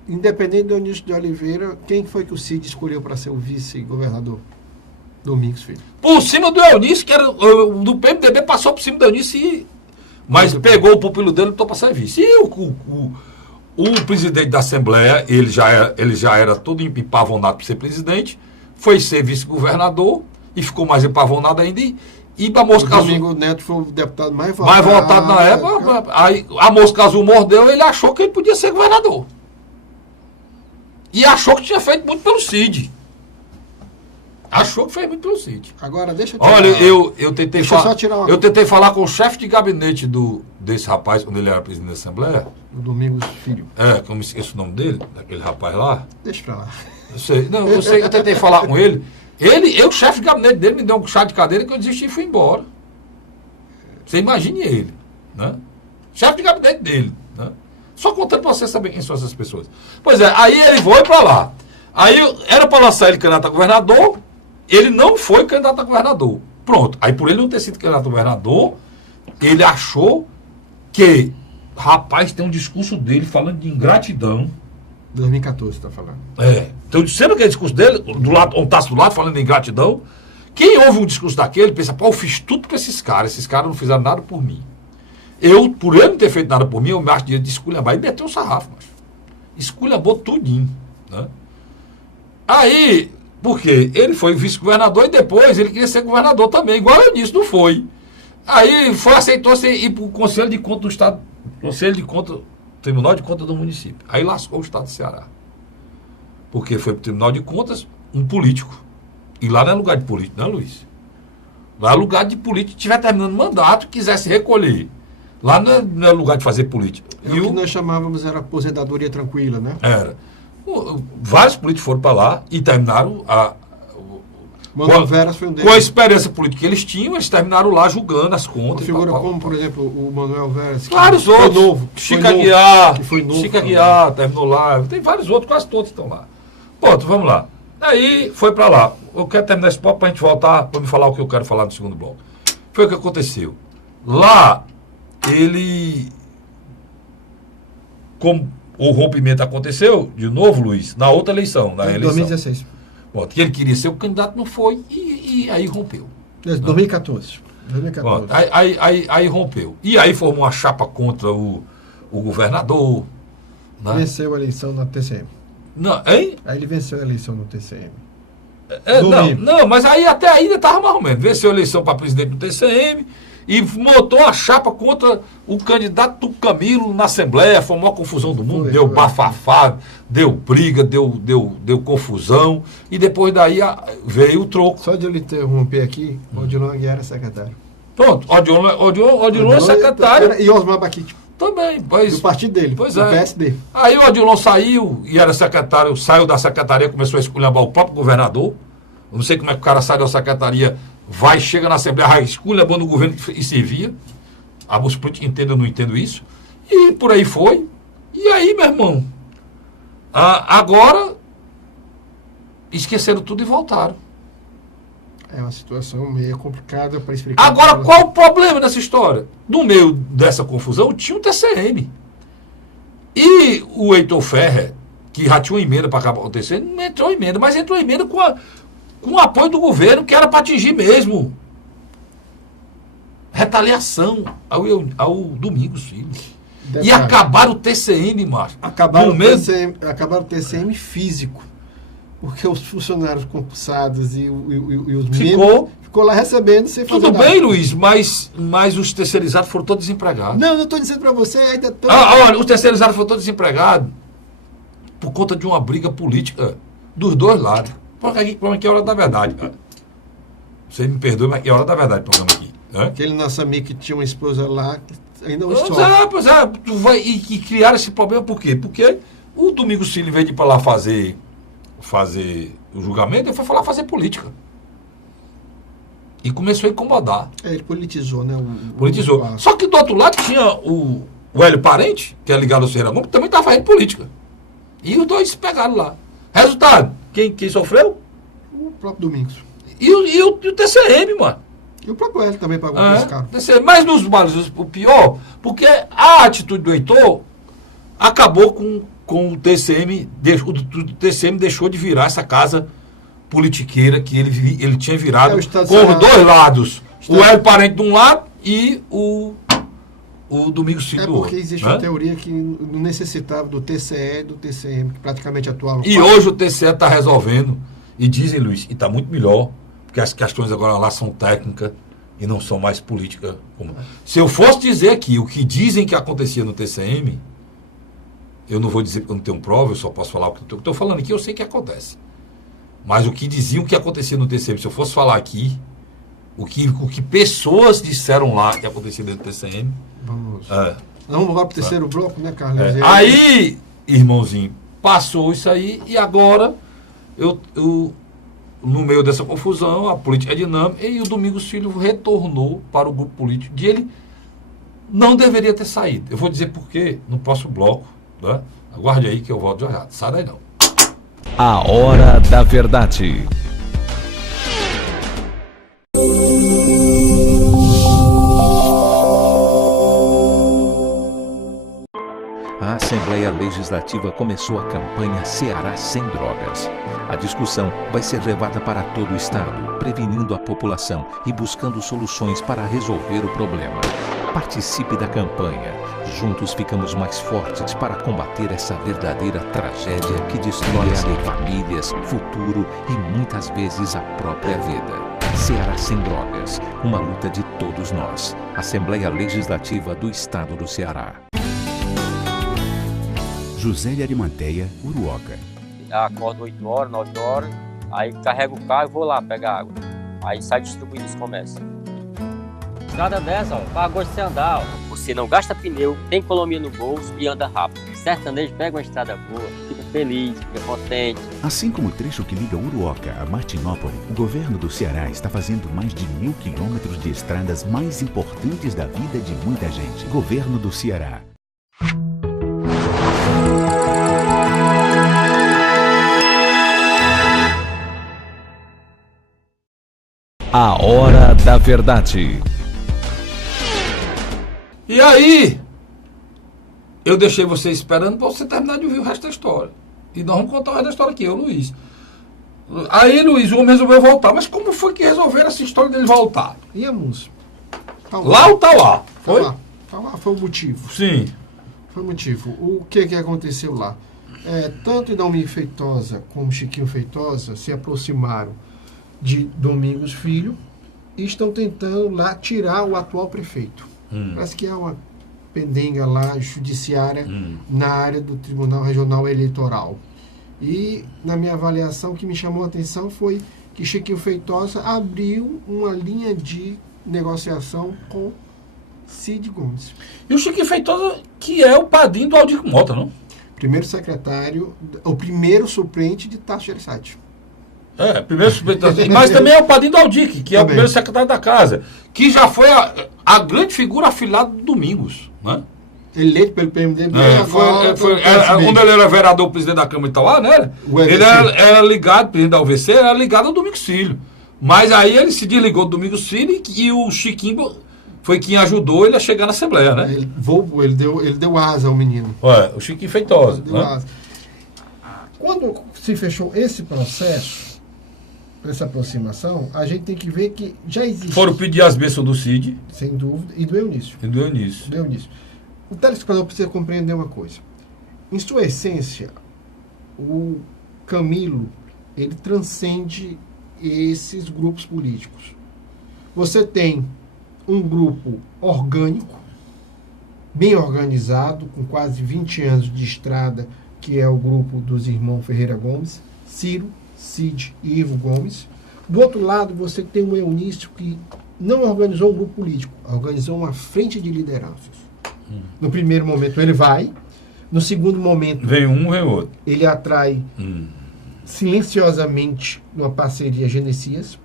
independente do Eunício de Oliveira, quem foi que o Cid escolheu para ser o vice-governador? Domingos Filho. Por cima do Eunício, que era do PMDB, passou por cima do Eunício, mas pegou o pupilo dele e botou para ser vice. E o presidente da Assembleia, ele já era todo empavonado para ser presidente, foi ser vice-governador e ficou mais empavonado ainda. E a Mosca Azul. Domingo Neto foi o deputado mais votado na época. Aí a Mosca Azul mordeu, ele achou que ele podia ser governador. E achou que tinha feito muito pelo Cid. Achou que fez muito pelo Cid. Agora, deixa eu tirar... Olha, eu tentei só tirar uma... Eu tentei falar com o chefe de gabinete desse rapaz, quando ele era presidente da Assembleia. O Domingos Filho. Que eu me esqueço o nome dele, daquele rapaz lá. Deixa pra lá. Eu tentei falar com ele. O chefe de gabinete dele, me deu um chá de cadeira que eu desisti e fui embora. Você imagine ele, né? Chefe de gabinete dele, né? Só contando para você saber quem são essas pessoas. Pois é, aí ele foi para lá. Aí era para lançar ele candidato a governador, ele não foi candidato a governador. Pronto. Aí por ele não ter sido candidato a governador, ele achou que, rapaz, tem um discurso dele falando de ingratidão. 2014, está falando. Então, sempre aquele discurso dele, do lado, um taço do lado, falando de ingratidão. Quem ouve um discurso daquele, pensa, eu fiz tudo para esses caras não fizeram nada por mim. Por ele não ter feito nada por mim, eu me acho de esculhambar. E meteu o sarrafo, mas esculhambou tudinho, né? Aí, por quê? Ele foi vice-governador e depois ele queria ser governador também, igual eu disse, não foi. Aí aceitou-se ir para o Conselho de Contas do Estado, Tribunal de Contas do município. Aí lascou o Estado do Ceará. Porque foi para o Tribunal de Contas um político. E lá não é lugar de político, não é, Luiz? Lá é lugar de político que estiver terminando o mandato, quiser se recolher. Lá não é lugar de fazer política. O que nós chamávamos era aposentadoria tranquila, né? Era. Vários políticos foram para lá e terminaram Manuel Veras foi um deles. Com a experiência política que eles tinham, eles terminaram lá julgando as contas. Uma figura como, por exemplo, o Manuel Veras. Vários outros. Foi novo. Chica Guiar, terminou lá. Tem vários outros, quase todos estão lá. Ponto, vamos lá. Aí foi para lá. Eu quero terminar esse papo para a gente voltar, para me falar o que eu quero falar no segundo bloco. Foi o que aconteceu. Lá, como o rompimento aconteceu, de novo, Luiz, na outra eleição, na eleição. 2016. Bom, que ele queria ser o candidato, não foi, e aí rompeu. 2014. 2014. Pronto, aí rompeu. E aí formou uma chapa contra o governador. Né? Venceu a eleição na TCM. Não, hein? Aí ele venceu a eleição no TCM. Não, mas aí até ainda estava mais ou menos. Venceu a eleição para presidente do TCM e montou a chapa contra o candidato do Camilo na Assembleia. Foi uma confusão do mundo, deu bafafá, deu briga, deu confusão. E depois daí veio o troco. Só de eu lhe interromper aqui, o Odilon Aguiar era secretário. Pronto, Odilon é secretário. E Osmar Baquite. Também, pois. Do partido dele, pois do PSD. Aí o Odilon saiu e era secretário, saiu da secretaria, começou a esculhambar o próprio governador. Eu não sei como é que o cara sai da secretaria, chega na Assembleia, esculhambando o governo e servia. Os políticos entendem ou não entendo isso. E por aí foi. E aí, meu irmão, agora esqueceram tudo e voltaram. É uma situação meio complicada para explicar. Agora, qual o problema dessa história? No meio dessa confusão, tinha o TCM. E o Heitor Ferrer, que já tinha uma emenda para acabar o TCM, não entrou emenda, mas entrou emenda com o apoio do governo, que era para atingir mesmo retaliação ao Domingos Filho. E acabaram o TCM, macho. Acabaram o TCM físico. Porque os funcionários concursados e os membros ficou lá recebendo sem fazer tudo nada. Bem, Luiz, mas os terceirizados foram todos desempregados. Não estou dizendo para você, ainda estou... Olha, os terceirizados foram todos desempregados por conta de uma briga política dos dois lados. Programa aqui é hora da verdade. Né? Você me perdoe, mas é hora da verdade o programa aqui. Né? Aquele nosso amigo que tinha uma esposa lá, ainda não Pois é. E criaram esse problema por quê? Porque o Domingos Filho, em vez de ir para lá fazer o julgamento, ele foi falar fazer política. E começou a incomodar. Ele politizou, né? Politizou. Só que do outro lado tinha o Hélio Parente, que é ligado ao Ferreira Gomes, que também estava fazendo política. E os dois se pegaram lá. Resultado, quem sofreu? O próprio Domingos. E o TCM, mano. E o próprio Hélio também pagou esse carro. Mas nos bares, o pior, porque a atitude do Heitor acabou com o TCM, o TCM deixou de virar essa casa politiqueira que ele tinha virado com os dois lados. O Hélio Parente de um lado e o Domingos Filho do outro. É porque existe uma teoria que não necessitava do TCE e do TCM, que praticamente atuavam. E hoje o TCE está resolvendo, e dizem, Luiz, e está muito melhor, porque as questões agora lá são técnicas e não são mais políticas. Se eu fosse dizer aqui o que dizem que acontecia no TCM, eu não vou dizer porque eu não tenho prova, eu só posso falar o que eu estou falando aqui, eu sei que acontece. Mas o que diziam que acontecia no TCM, se eu fosse falar aqui, o que pessoas disseram lá que acontecia dentro do TCM... Vamos agora para o terceiro bloco, né, Carlos? Aí, irmãozinho, passou isso aí e agora, no meio dessa confusão, a política é dinâmica e o Domingos Filho retornou para o grupo político e ele não deveria ter saído. Eu vou dizer por quê no próximo bloco. Né? Aguarde aí que eu volto de olhada. Sai daí não. A Hora da Verdade. A Assembleia Legislativa começou a campanha Ceará Sem Drogas. A discussão vai ser levada para todo o estado, prevenindo a população e buscando soluções para resolver o problema. Participe da campanha. Juntos ficamos mais fortes para combater essa verdadeira tragédia que destrói famílias, futuro e muitas vezes a própria vida. Ceará Sem Drogas, uma luta de todos nós. Assembleia Legislativa do Estado do Ceará. José de Arimanteia, Uruoca. Acordo 8 horas, 9 horas, aí carrego o carro e vou lá pegar água. Aí sai distribuindo os comércios. Estrada dessa, pagou de andar. Você não gasta pneu, tem economia no bolso e anda rápido. Sertanejo pega uma estrada boa, fica feliz, fica contente. Assim como o trecho que liga Uruoca a Martinópole, o governo do Ceará está fazendo mais de 1.000 quilômetros de estradas mais importantes da vida de muita gente. Governo do Ceará. A Hora da Verdade. E aí, eu deixei você esperando para você terminar de ouvir o resto da história. E nós vamos contar o resto da história aqui, eu, Luiz. Aí, Luiz, o homem resolveu voltar. Mas como foi que resolveram essa história dele voltar? Íamos Lá o Tauá. Foi? Tauá foi o motivo. Sim. Foi o motivo. O que aconteceu lá? Tanto Idalmir Feitosa como Chiquinho Feitosa se aproximaram de Domingos Filho e estão tentando lá tirar o atual prefeito. Parece que é uma pendenga lá judiciária na área do Tribunal Regional Eleitoral. E, na minha avaliação, o que me chamou a atenção foi que Chiquinho Feitosa abriu uma linha de negociação com Cid Gomes. E o Chiquinho Feitosa, que é o padrinho do Aldir Mota, não? Primeiro secretário, o primeiro suplente de Tasso Gereissati. Primeiro suplente, mas também é o padrinho do Aldir, que é o primeiro secretário da casa, que já foi a grande figura afilhada do Domingos, né? Eleito pelo PMDB. Quando ele era vereador, presidente da Câmara de Itauá, né? Ele era ligado, presidente da UVC, era ligado ao Domingos Filho. Mas aí ele se desligou do Domingos Filho e o Chiquinho foi quem ajudou ele a chegar na Assembleia, né? Ele deu asa ao menino. O Chiquinho Feitosa. Deu asa. Quando se fechou esse processo, essa aproximação, a gente tem que ver que já existe. Foram pedir as bênçãos do Cid. Sem dúvida. E do Eunício. O telespectador precisa compreender uma coisa. Em sua essência, o Camilo, ele transcende esses grupos políticos. Você tem um grupo orgânico, bem organizado, com quase 20 anos de estrada, que é o grupo dos irmãos Ferreira Gomes, Ciro, Cid e Ivo Gomes. Do outro lado, você tem um Eunício que não organizou um grupo político, organizou uma frente de lideranças. No primeiro momento ele vai, no segundo momento vem outro. Ele atrai silenciosamente uma parceria Genesias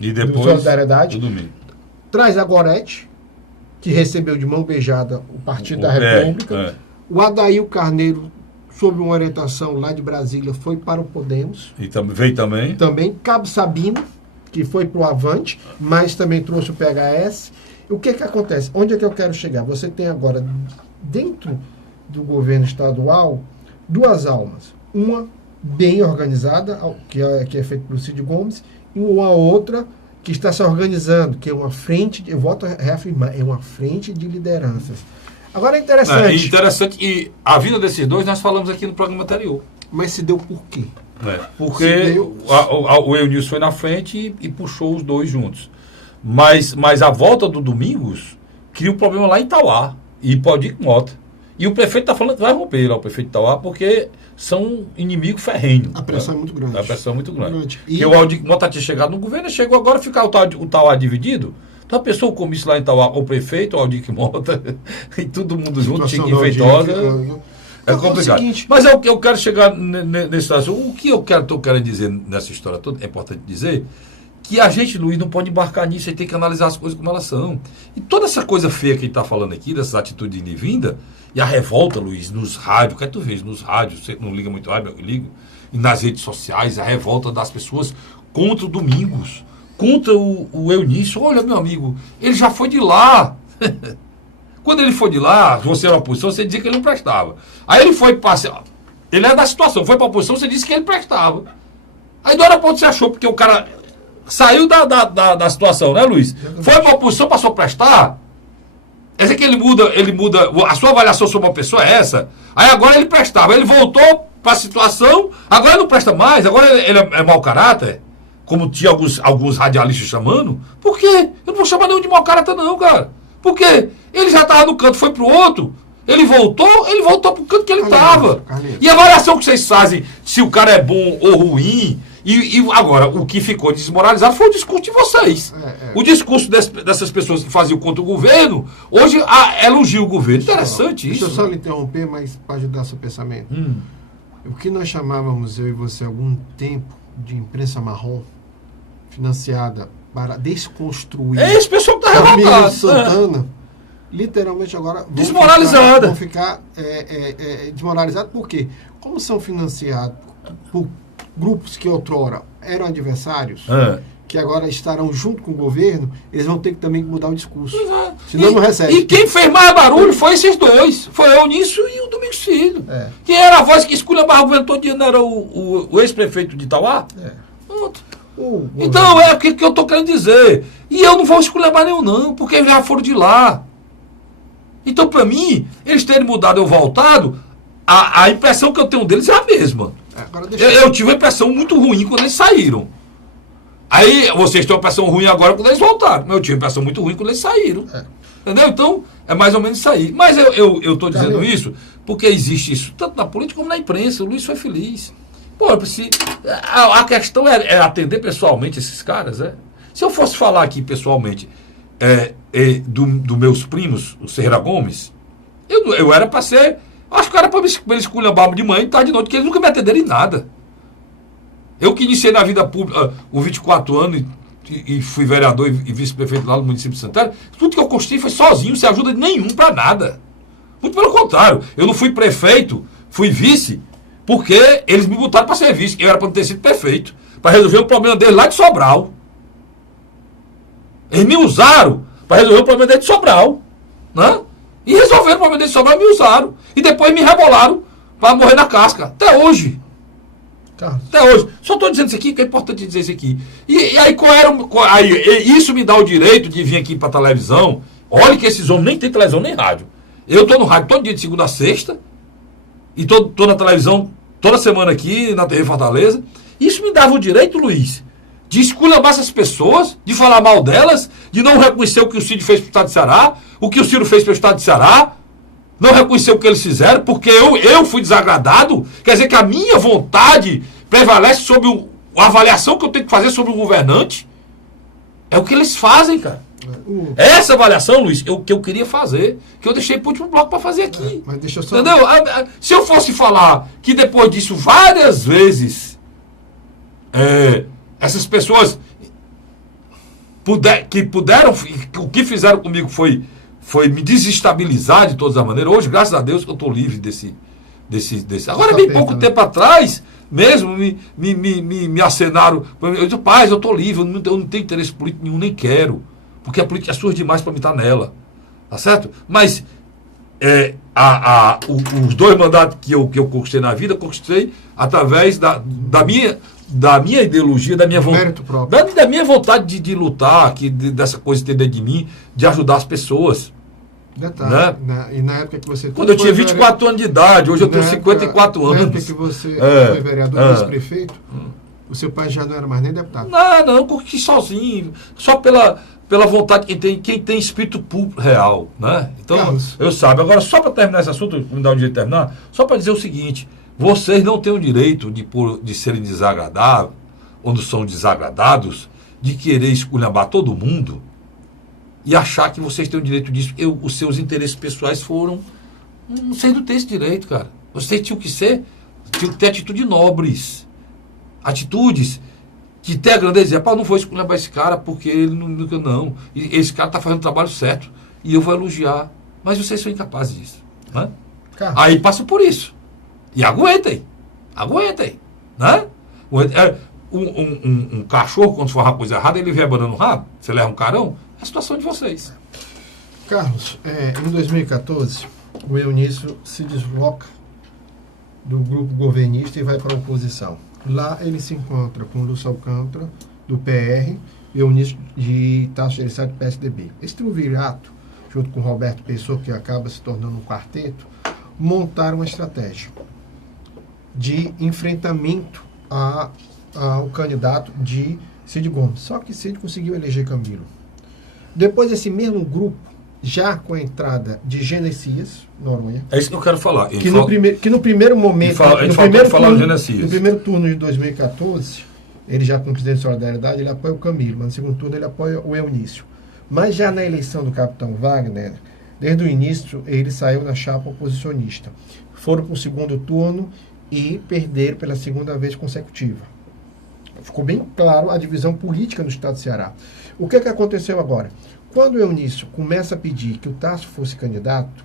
e depois Solidariedade, traz a Gorete, que recebeu de mão beijada o Partido da República. O Adail Carneiro, sob uma orientação lá de Brasília, foi para o Podemos. E veio também. Cabo Sabino, que foi para o Avante, mas também trouxe o PHS. O que acontece? Onde é que eu quero chegar? Você tem agora, dentro do governo estadual, duas almas. Uma bem organizada, que é feita pelo Cid Gomes, e uma outra que está se organizando, que é uma frente, eu volto a reafirmar, é uma frente de lideranças. Agora é interessante. E a vida desses dois nós falamos aqui no programa anterior. Mas se deu por quê? Porque o Eunício foi na frente e puxou os dois juntos. Mas a volta do Domingos cria um problema lá em Itauá e pode ir com Mota. E o prefeito está falando que vai romper lá, o prefeito de Itauá, porque são inimigos ferrenhos. A pressão é muito grande. A pressão é muito grande. Porque o Aldir Mota tinha chegado no governo, chegou agora a ficar o Itauá dividido. Então a pessoa, o comício lá em Itauá, o prefeito, o Aldir Mota, e todo mundo junto, Chiquinho Feitosa. É complicado. Mas eu quero chegar nesse assunto. O que eu estou querendo dizer nessa história toda, é importante dizer, que a gente, Luiz, não pode embarcar nisso, e tem que analisar as coisas como elas são. E toda essa coisa feia que a gente está falando aqui, dessas atitudes de vinda, e a revolta, Luiz, nos rádios, que tu vês nos rádios, você não liga muito rádio, eu ligo, e nas redes sociais, a revolta das pessoas contra o Domingos, contra o Eunício. Olha, meu amigo, ele já foi de lá. Quando ele foi de lá, você era uma posição, você dizia que ele não prestava. Aí ele foi para... Ele é da situação, foi para a posição, você disse que ele prestava. Aí do aeroporto você achou, porque o cara saiu da situação, né, Luiz? Foi para a posição, passou a prestar. Quer dizer que ele muda, a sua avaliação sobre uma pessoa é essa. Aí agora ele prestava, ele voltou para a situação, agora ele não presta mais, agora ele é mau caráter, como tinha alguns radialistas chamando. Por quê? Eu não vou chamar nenhum de mau caráter não, cara. Por quê? Ele já estava no canto, foi pro outro, ele voltou pro canto que ele estava. E a avaliação que vocês fazem, se o cara é bom ou ruim, e agora, o que ficou desmoralizado foi o discurso de vocês. O discurso dessas pessoas que faziam contra o governo, hoje elogia o governo. Interessante isso. Deixa eu só lhe interromper, mas para ajudar seu pensamento. O que nós chamávamos, eu e você, há algum tempo, de imprensa marrom, financiada para desconstruir... É esse pessoal que está revoltado. Santana, literalmente agora... Desmoralizada. Vão ficar desmoralizados, por quê? Como são financiados por grupos que outrora eram adversários, que agora estarão junto com o governo, eles vão ter que também mudar o discurso. Senão não recebe. E quem fez mais barulho foi esses dois. Foi o Eunício e o Domingos Filho. Quem era a voz que escolheu o governo todo dia, não era o ex-prefeito de Itauá? Então, é o que eu estou querendo dizer. E eu não vou esculhambar nenhum, não, porque eles já foram de lá. Então, para mim, eles terem mudado ou voltado, a impressão que eu tenho deles é a mesma. Eu tive uma impressão muito ruim quando eles saíram. Aí, vocês têm uma impressão ruim agora quando eles voltaram. Mas eu tive uma impressão muito ruim quando eles saíram. Entendeu? Então, é mais ou menos isso aí. Mas eu estou dizendo isso porque existe isso, tanto na política como na imprensa. O Luiz foi feliz. Pô, a questão é atender pessoalmente esses caras, né? Se eu fosse falar aqui pessoalmente dos meus primos, o Ferreira Gomes, eu era para ser... Acho que era para eles esculhambar de manhã e tarde de noite, porque eles nunca me atenderam em nada. Eu que iniciei na vida pública com 24 anos e fui vereador e vice-prefeito lá no município de Santana, tudo que eu construí foi sozinho, sem ajuda de nenhum para nada. Muito pelo contrário. Eu não fui prefeito, fui vice, porque eles me botaram para ser vice. Eu era para não ter sido prefeito, para resolver o problema deles lá de Sobral. Eles me usaram para resolver o problema deles de Sobral. Né? E resolveram o problema deles de Sobral e me usaram. E depois me rebolaram para morrer na casca. Até hoje. Até hoje. Só estou dizendo isso aqui, porque é importante dizer isso aqui. E aí, isso me dá o direito de vir aqui para a televisão. Olha que esses homens nem têm televisão nem rádio. Eu estou no rádio todo dia de segunda a sexta. E estou na televisão toda semana aqui, na TV Fortaleza. Isso me dava o direito, Luiz, de esculhambar essas pessoas, de falar mal delas, de não reconhecer o que o Cid fez para o Estado de Ceará, o que o Ciro fez para o Estado de Ceará, não reconhecer o que eles fizeram, porque eu fui desagradado. Quer dizer que a minha vontade prevalece sobre a avaliação que eu tenho que fazer sobre o governante. É o que eles fazem, cara. Essa avaliação, Luiz, é o que eu queria fazer, que eu deixei para o último bloco para fazer aqui. Mas deixa eu só... Entendeu? Se eu fosse falar que depois disso várias vezes essas pessoas o que fizeram comigo foi me desestabilizar de todas as maneiras. Hoje, graças a Deus, eu estou livre desse. Agora, bem pouco tempo atrás, mesmo, me acenaram. Eu disse, paz, eu estou livre, eu não tenho interesse político nenhum, nem quero. Porque a política é surge demais para me estar nela. Tá certo? Mas os 2 mandatos que eu conquistei na vida, conquistei através da minha ideologia, da minha vontade. Da minha vontade de lutar, dessa coisa ter dentro de mim, de ajudar as pessoas. Detalhe, né? E na época que você... Quando eu tinha 24 anos de idade, hoje eu tenho 54 anos. Na época que você foi vereador e vice-prefeito, o seu pai já não era mais nem deputado. Não, eu conquistei sozinho. Só pela vontade quem tem espírito público real. Né? Então, Carlos, eu sabe. Agora, só para terminar esse assunto, me dá um direito de terminar, só para dizer o seguinte: vocês não têm o direito de serem desagradáveis, ou não são desagradados, de querer esculhambar todo mundo e achar que vocês têm o direito disso. Os seus interesses pessoais foram... Vocês não têm esse direito, cara. Vocês tinham que ter atitudes nobres. Atitudes que tem a grandeza de dizer, pá, não vou esculhambar esse cara porque ele não. E esse cara está fazendo o trabalho certo. E eu vou elogiar. Mas vocês são incapazes disso. Né? Aí passam por isso. E aguentem. Né? Um cachorro, quando for uma coisa errada, ele vem abanando o rabo. Você leva um carão. É a situação de vocês. Carlos, em 2014, o Eunício se desloca do grupo governista e vai para a oposição. Lá ele se encontra com o Lúcio Alcântara, do PR, e o Eunício de Tasso Gereissati, do PSDB. Esse triunvirato, junto com o Roberto Pessoa, que acaba se tornando um quarteto, montaram uma estratégia de enfrentamento ao candidato de Cid Gomes. Só que Cid conseguiu eleger Camilo. Depois, esse mesmo grupo, já com a entrada de Genesias, Noronha. É isso que eu quero falar. Que no primeiro momento. No primeiro turno de 2014, ele já com o presidente de Solidariedade, ele apoia o Camilo, mas no segundo turno ele apoia o Eunício. Mas já na eleição do capitão Wagner, desde o início, ele saiu na chapa oposicionista. Foram para o segundo turno e perderam pela segunda vez consecutiva. Ficou bem claro a divisão política no estado do Ceará. O que aconteceu agora? Quando o Eunício começa a pedir que o Tasso fosse candidato,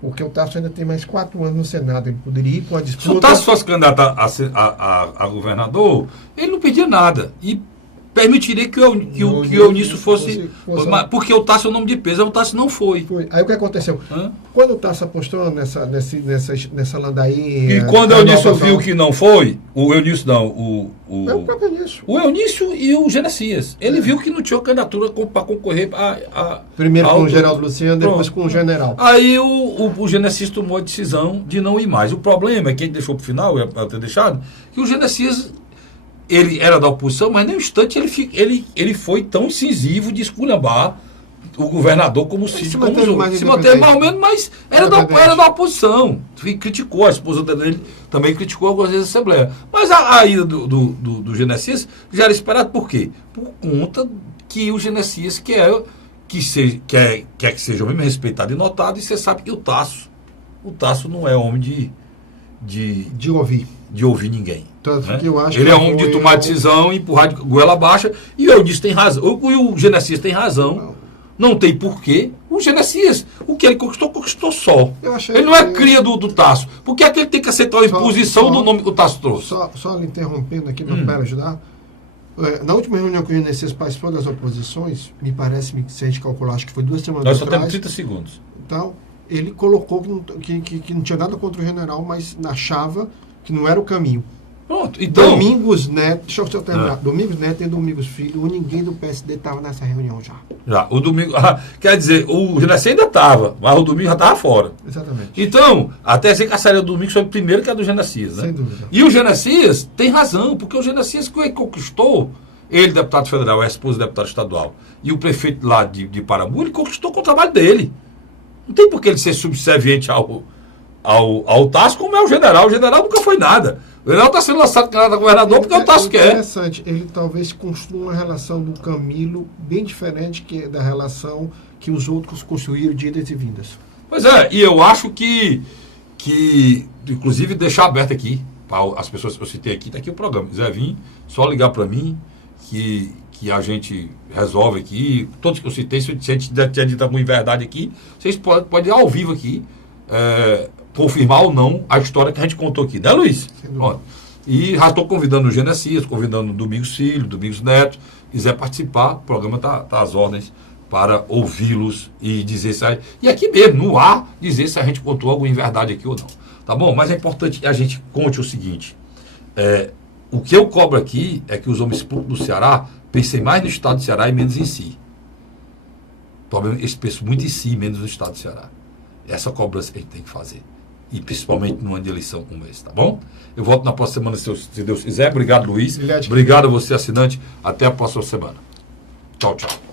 porque o Tasso ainda tem mais 4 anos no Senado, ele poderia ir com a disputa... Se o Tasso fosse candidato a governador, ele não pedia nada. E permitiria que o Eunício fosse. Porque o Tasso é o nome de peso, o Tasso não foi. Aí o que aconteceu? Quando o Tasso apostou nessa ladainha. E quando o Eunício viu que não foi, o Eunício não, É o próprio Eunício. o Eunício e o Genesias. Ele viu que não tinha candidatura para concorrer primeiro com o Geraldo Luciano, depois com o general. Aí o Genesias tomou a decisão de não ir mais. O problema é que ele deixou para o final, eu ter deixado, que o Genesias. Ele era da oposição, mas nem um instante ele foi tão incisivo de esculhambar o governador como o Cid, como os outros. Se manteve mais ou menos, mas era da oposição. Criticou, a esposa dele também criticou algumas vezes a Assembleia. Mas a ida do Genesias já era esperado por quê? Por conta que o Genesias quer que seja mesmo respeitado e notado, e você sabe que o Tasso não é homem de ouvir ninguém. Tanto né? que eu acho ele que é homem de tomar decisão, empurrar de goela baixa, e o Eunício tem razão. O Genesias tem razão. Não tem porquê. O Genesias, o que ele conquistou só. Ele não é cria do Tasso. Por que é que ele tem que aceitar a imposição do nome que o Tasso trouxe? Só lhe interrompendo aqui, para ajudar. Na última reunião que o Genesias participou das oposições, me parece que se a gente calcular, acho que foi 2 semanas atrás. Nós só temos 30 segundos. Então, ele colocou que não tinha nada contra o general, mas achava que não era o caminho. Pronto, então... Domingos Neto, deixa eu terminar. Domingos Neto e Domingos Filho, ninguém do PSD estava nessa reunião já. O Domingos... quer dizer, o Genesias ainda estava, mas o Domingos já estava fora. Exatamente. Então, até se caçaria o Domingos foi o primeiro que é do Genesias, né? Sem dúvida. E o Genesias tem razão, porque o Genesias que ele conquistou, ele, deputado federal, a esposa deputado estadual, e o prefeito lá de Parambu, ele conquistou com o trabalho dele. Não tem por que ele ser subserviente ao Tasso, como é o general. O general nunca foi nada. O general está sendo lançado candidato a governador porque o Tasso quer. Interessante, ele talvez construa uma relação do Camilo bem diferente da relação que os outros construíram de idas e vindas. Pois é, e eu acho que inclusive, deixar aberto aqui, para as pessoas que eu citei aqui, está aqui o programa. Zé vir, só ligar para mim, que a gente resolve aqui. Todos que eu citei, se a gente tinha dito alguma verdade aqui, vocês podem ir ao vivo aqui, confirmar ou não a história que a gente contou aqui, né, Luiz? E já estou convidando o Genesias, convidando o Domingos Filho, Domingos Neto, quiser participar, o programa está às ordens para ouvi-los e dizer se e aqui mesmo, no ar, dizer se a gente contou alguma inverdade aqui ou não. Tá bom? Mas é importante que a gente conte o seguinte, o que eu cobro aqui é que os homens públicos do Ceará pensem mais no estado do Ceará e menos em si. Eles pensam muito em si, menos no estado do Ceará. Essa cobrança que a gente tem que fazer. E principalmente numa de eleição como esse, tá bom? Eu volto na próxima semana, se Deus quiser. Obrigado, Luiz. Obrigado a você, assinante. Até a próxima semana. Tchau, tchau.